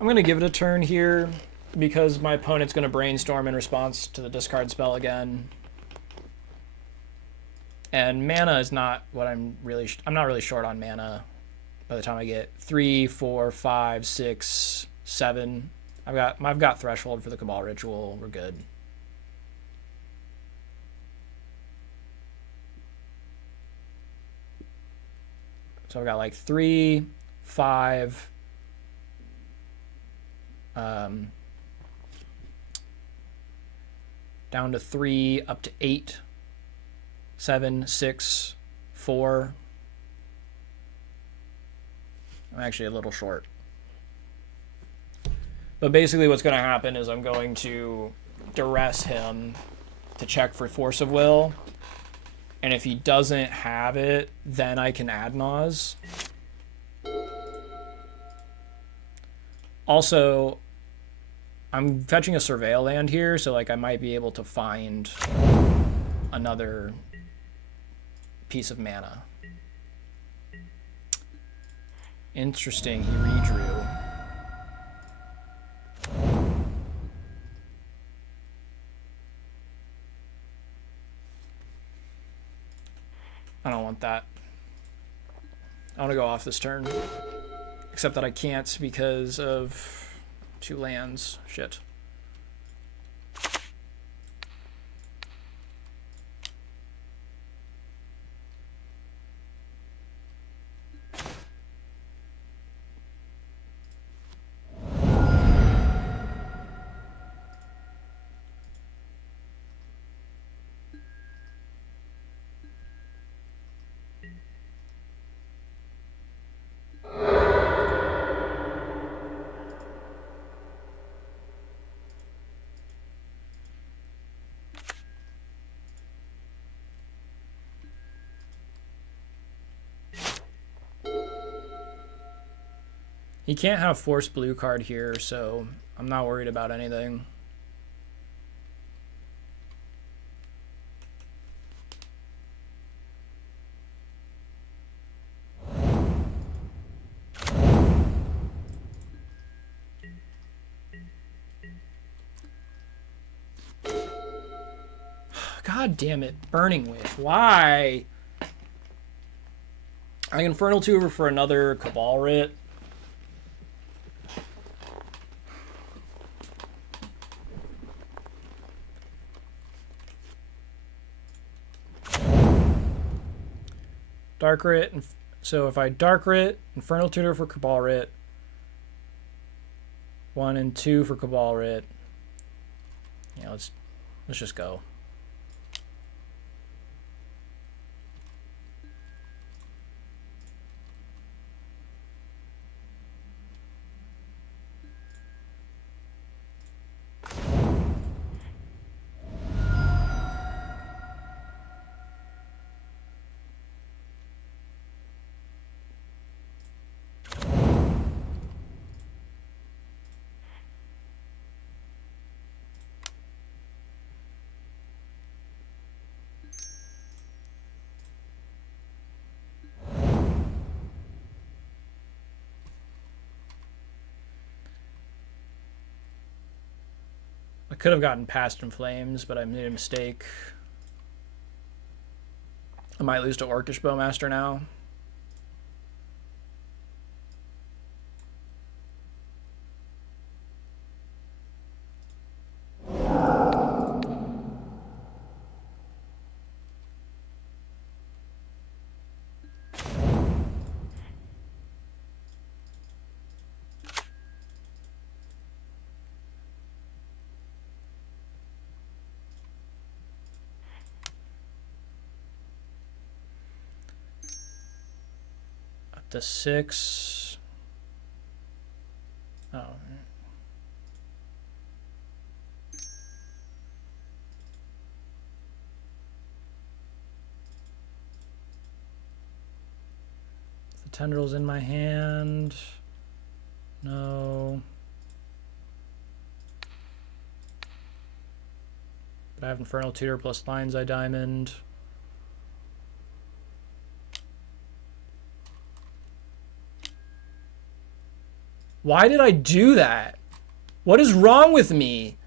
I'm going to give it a turn here, because my opponent's going to brainstorm in response to the discard spell again. And mana is not what I'm not really short on mana by the time I get 3, 4, 5, 6, 7. I've got threshold for the Cabal Ritual. We're good. So I've got like 3, 5, down to 3, up to 8, 7, 6, 4. I'm actually a little short. But basically what's going to happen is I'm going to duress him to check for Force of Will. And if he doesn't have it, then I can add Nause. Also, I'm fetching a Surveil land here, so like I might be able to find another piece of mana. Interesting, he redrew. I don't want that. I want to go off this turn. Except that I can't because of 2 lands. Shit. He can't have force blue card here, so I'm not worried about anything. God damn it. Burning Wish. Why? I Infernal Tuber for another Cabal Writ. Dark Writ. So if I Dark Writ, Infernal Tutor for Cabal Writ, 1 and 2 for Cabal Writ. Yeah, let's just go. I could have gotten Past in Flames, but I made a mistake. I might lose to Orcish Bowmaster now. To 6. Oh. The Tendrils in my hand. No. But I have Infernal Tutor plus Lion's Eye Diamond. Why did I do that? What is wrong with me?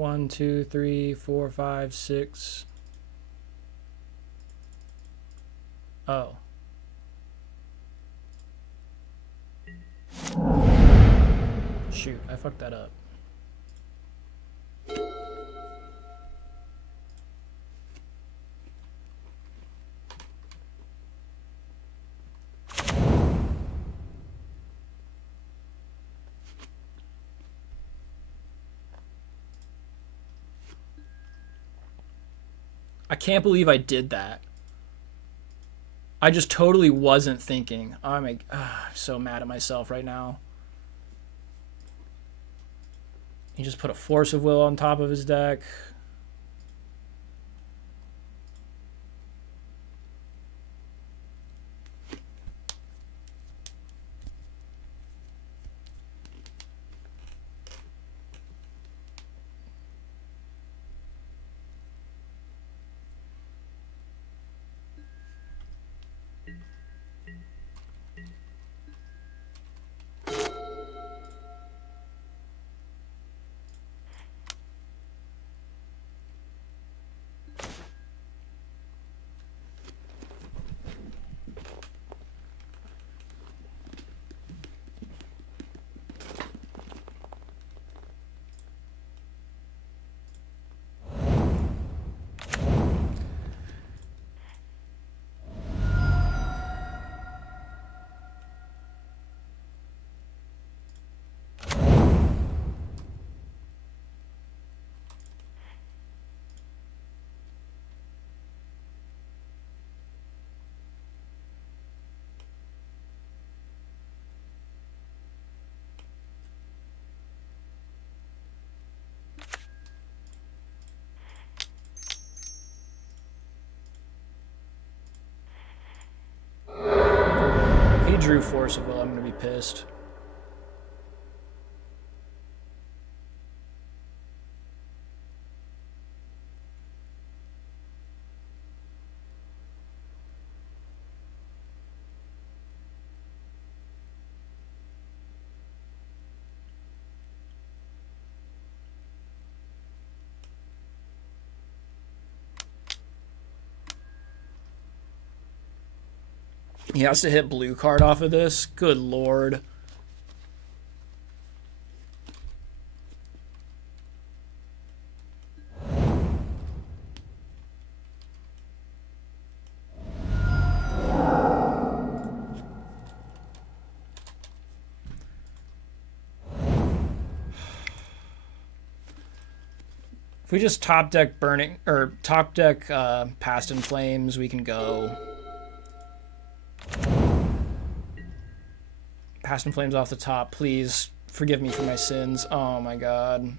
1, 2, 3, 4, 5, 6. Oh. Shoot, I fucked that up. I can't believe I did that. I just totally wasn't thinking. I'm so mad at myself right now. He just put a Force of Will on top of his deck. If he drew Force of Will, I'm gonna be pissed. He has to hit blue card off of this. Good lord. If we just top deck Burning, or top deck Past in Flames, we can go. Past in Flames off the top, please forgive me for my sins. Oh my god.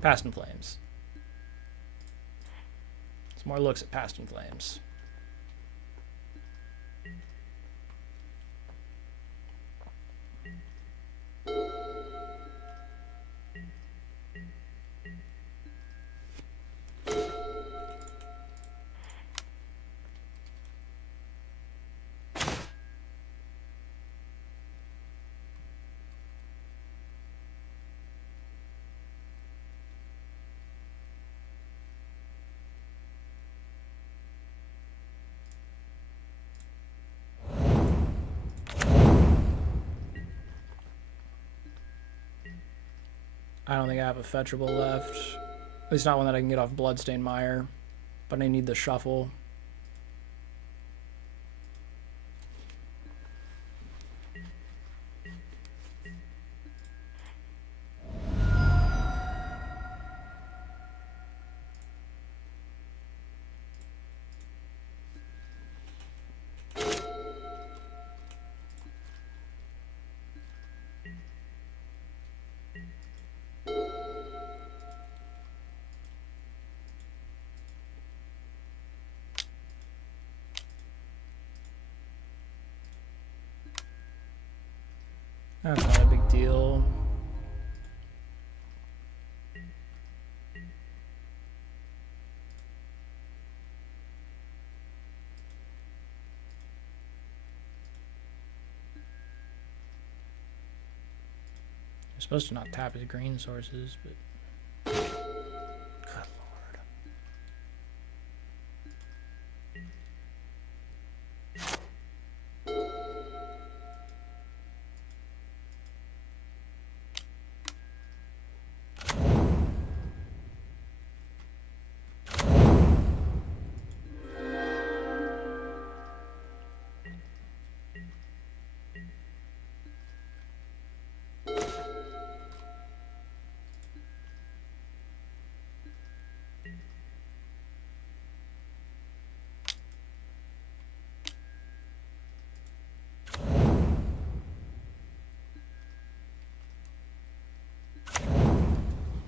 Past in Flames. Some more looks at Past in Flames. I don't think I have a fetchable left. At least not one that I can get off Bloodstained Mire. But I need the shuffle. That's not a big deal. You're supposed to not tap his green sources, but... Good lord.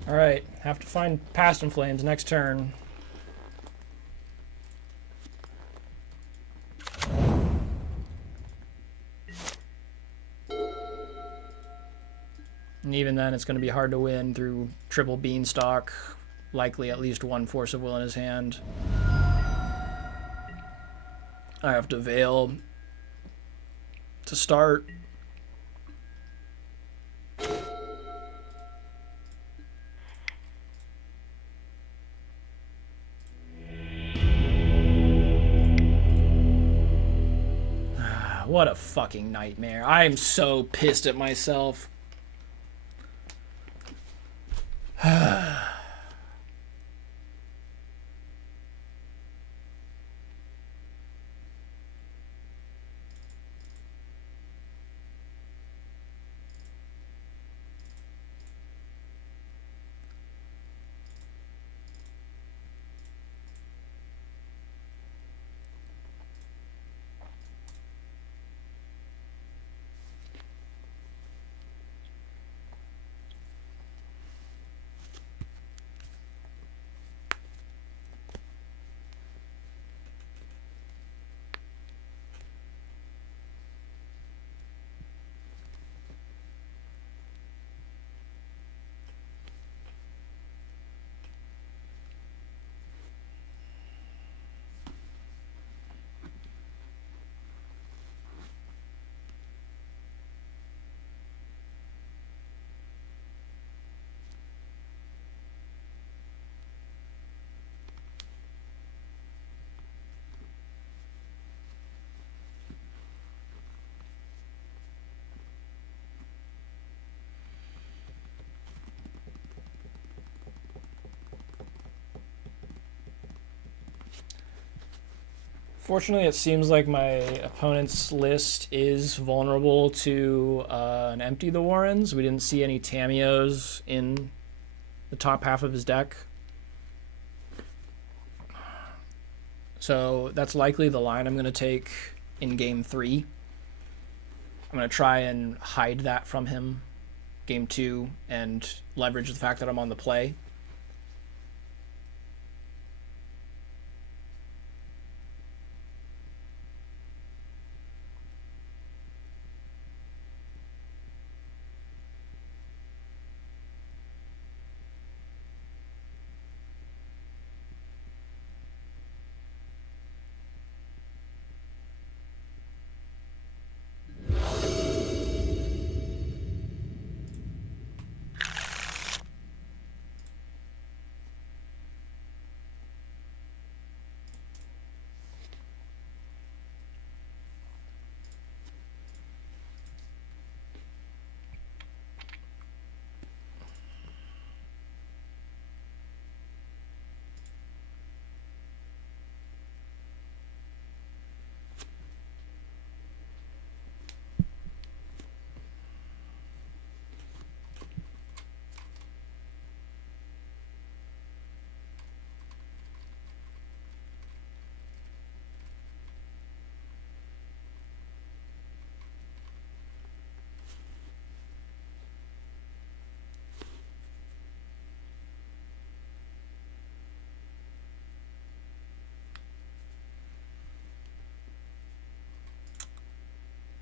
Alright, have to find Past in Flames next turn. And even then, it's going to be hard to win through triple Beanstalk, likely at least one Force of Will in his hand. I have to Veil to start. What a fucking nightmare. I am so pissed at myself. Fortunately, it seems like my opponent's list is vulnerable to an Empty the Warrens. We didn't see any Tamios in the top half of his deck. So that's likely the line I'm going to take in Game 3. I'm going to try and hide that from him Game 2 and leverage the fact that I'm on the play.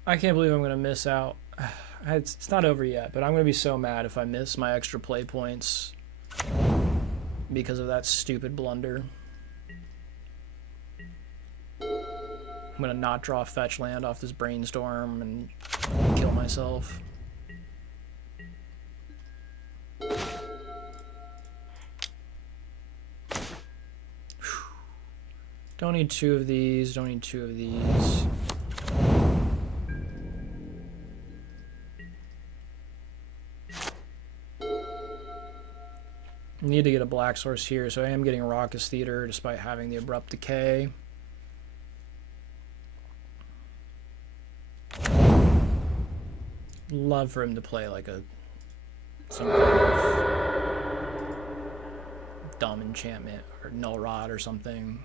I can't believe I'm going to miss out. It's not over yet, but I'm going to be so mad if I miss my extra play points because of that stupid blunder. I'm going to not draw a fetch land off this brainstorm and kill myself. Don't need two of these, don't need two of these. Need to get a black source here, so I am getting Raucous Theater despite having the Abrupt Decay. Love for him to play like some kind of dumb enchantment or Null Rod or something.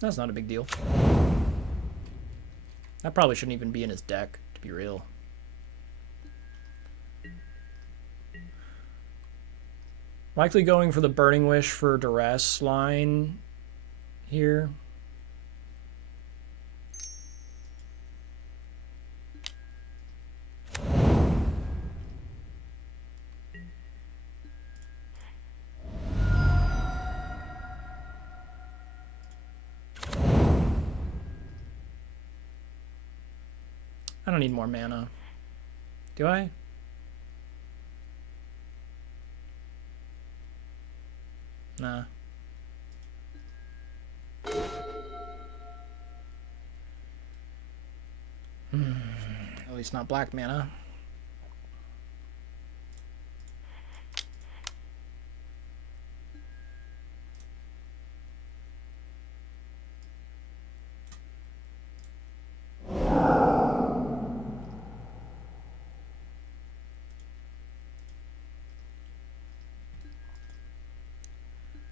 That's not a big deal. That probably shouldn't even be in his deck, to be real. Likely going for the Burning Wish for Duress line here. I don't need more mana. Do I? Nah. At least not black mana.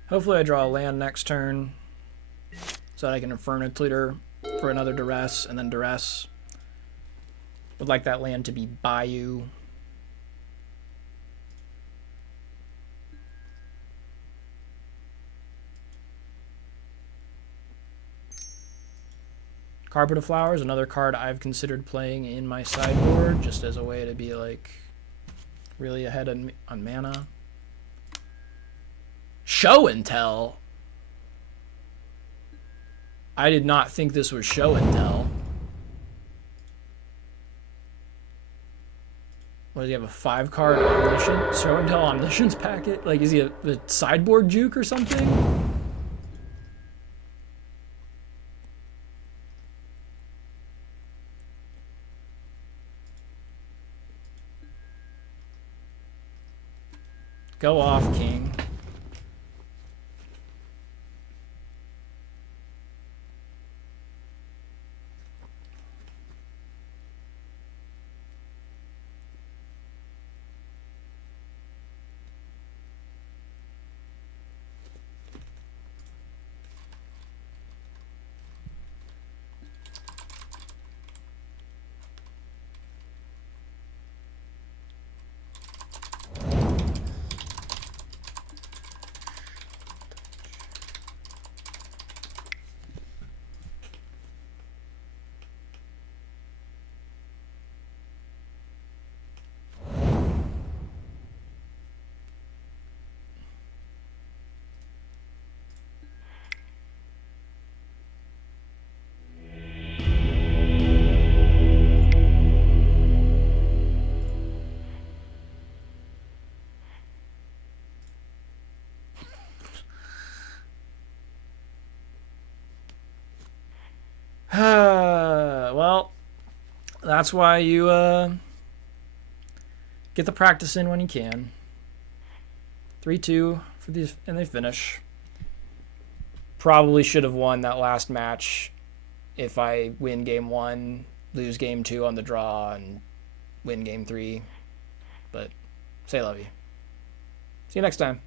Hopefully I draw a land next turn so that I can Inferno Tutor for another Duress and then Duress. Would like that land to be Bayou. Carpet of Flowers, another card I've considered playing in my sideboard just as a way to be like really ahead on mana. Show and Tell. I did not think this was Show and Tell. What, does he have a 5-card Omniscience? Show and Tell Omniscience packet? Like, is he a sideboard juke or something? Go off, King. Well, that's why you get the practice in when you can. 3-2 for these, and they finish. Probably should have won that last match if I win game 1, lose game 2 on the draw, and win game 3. But say love you. See you next time.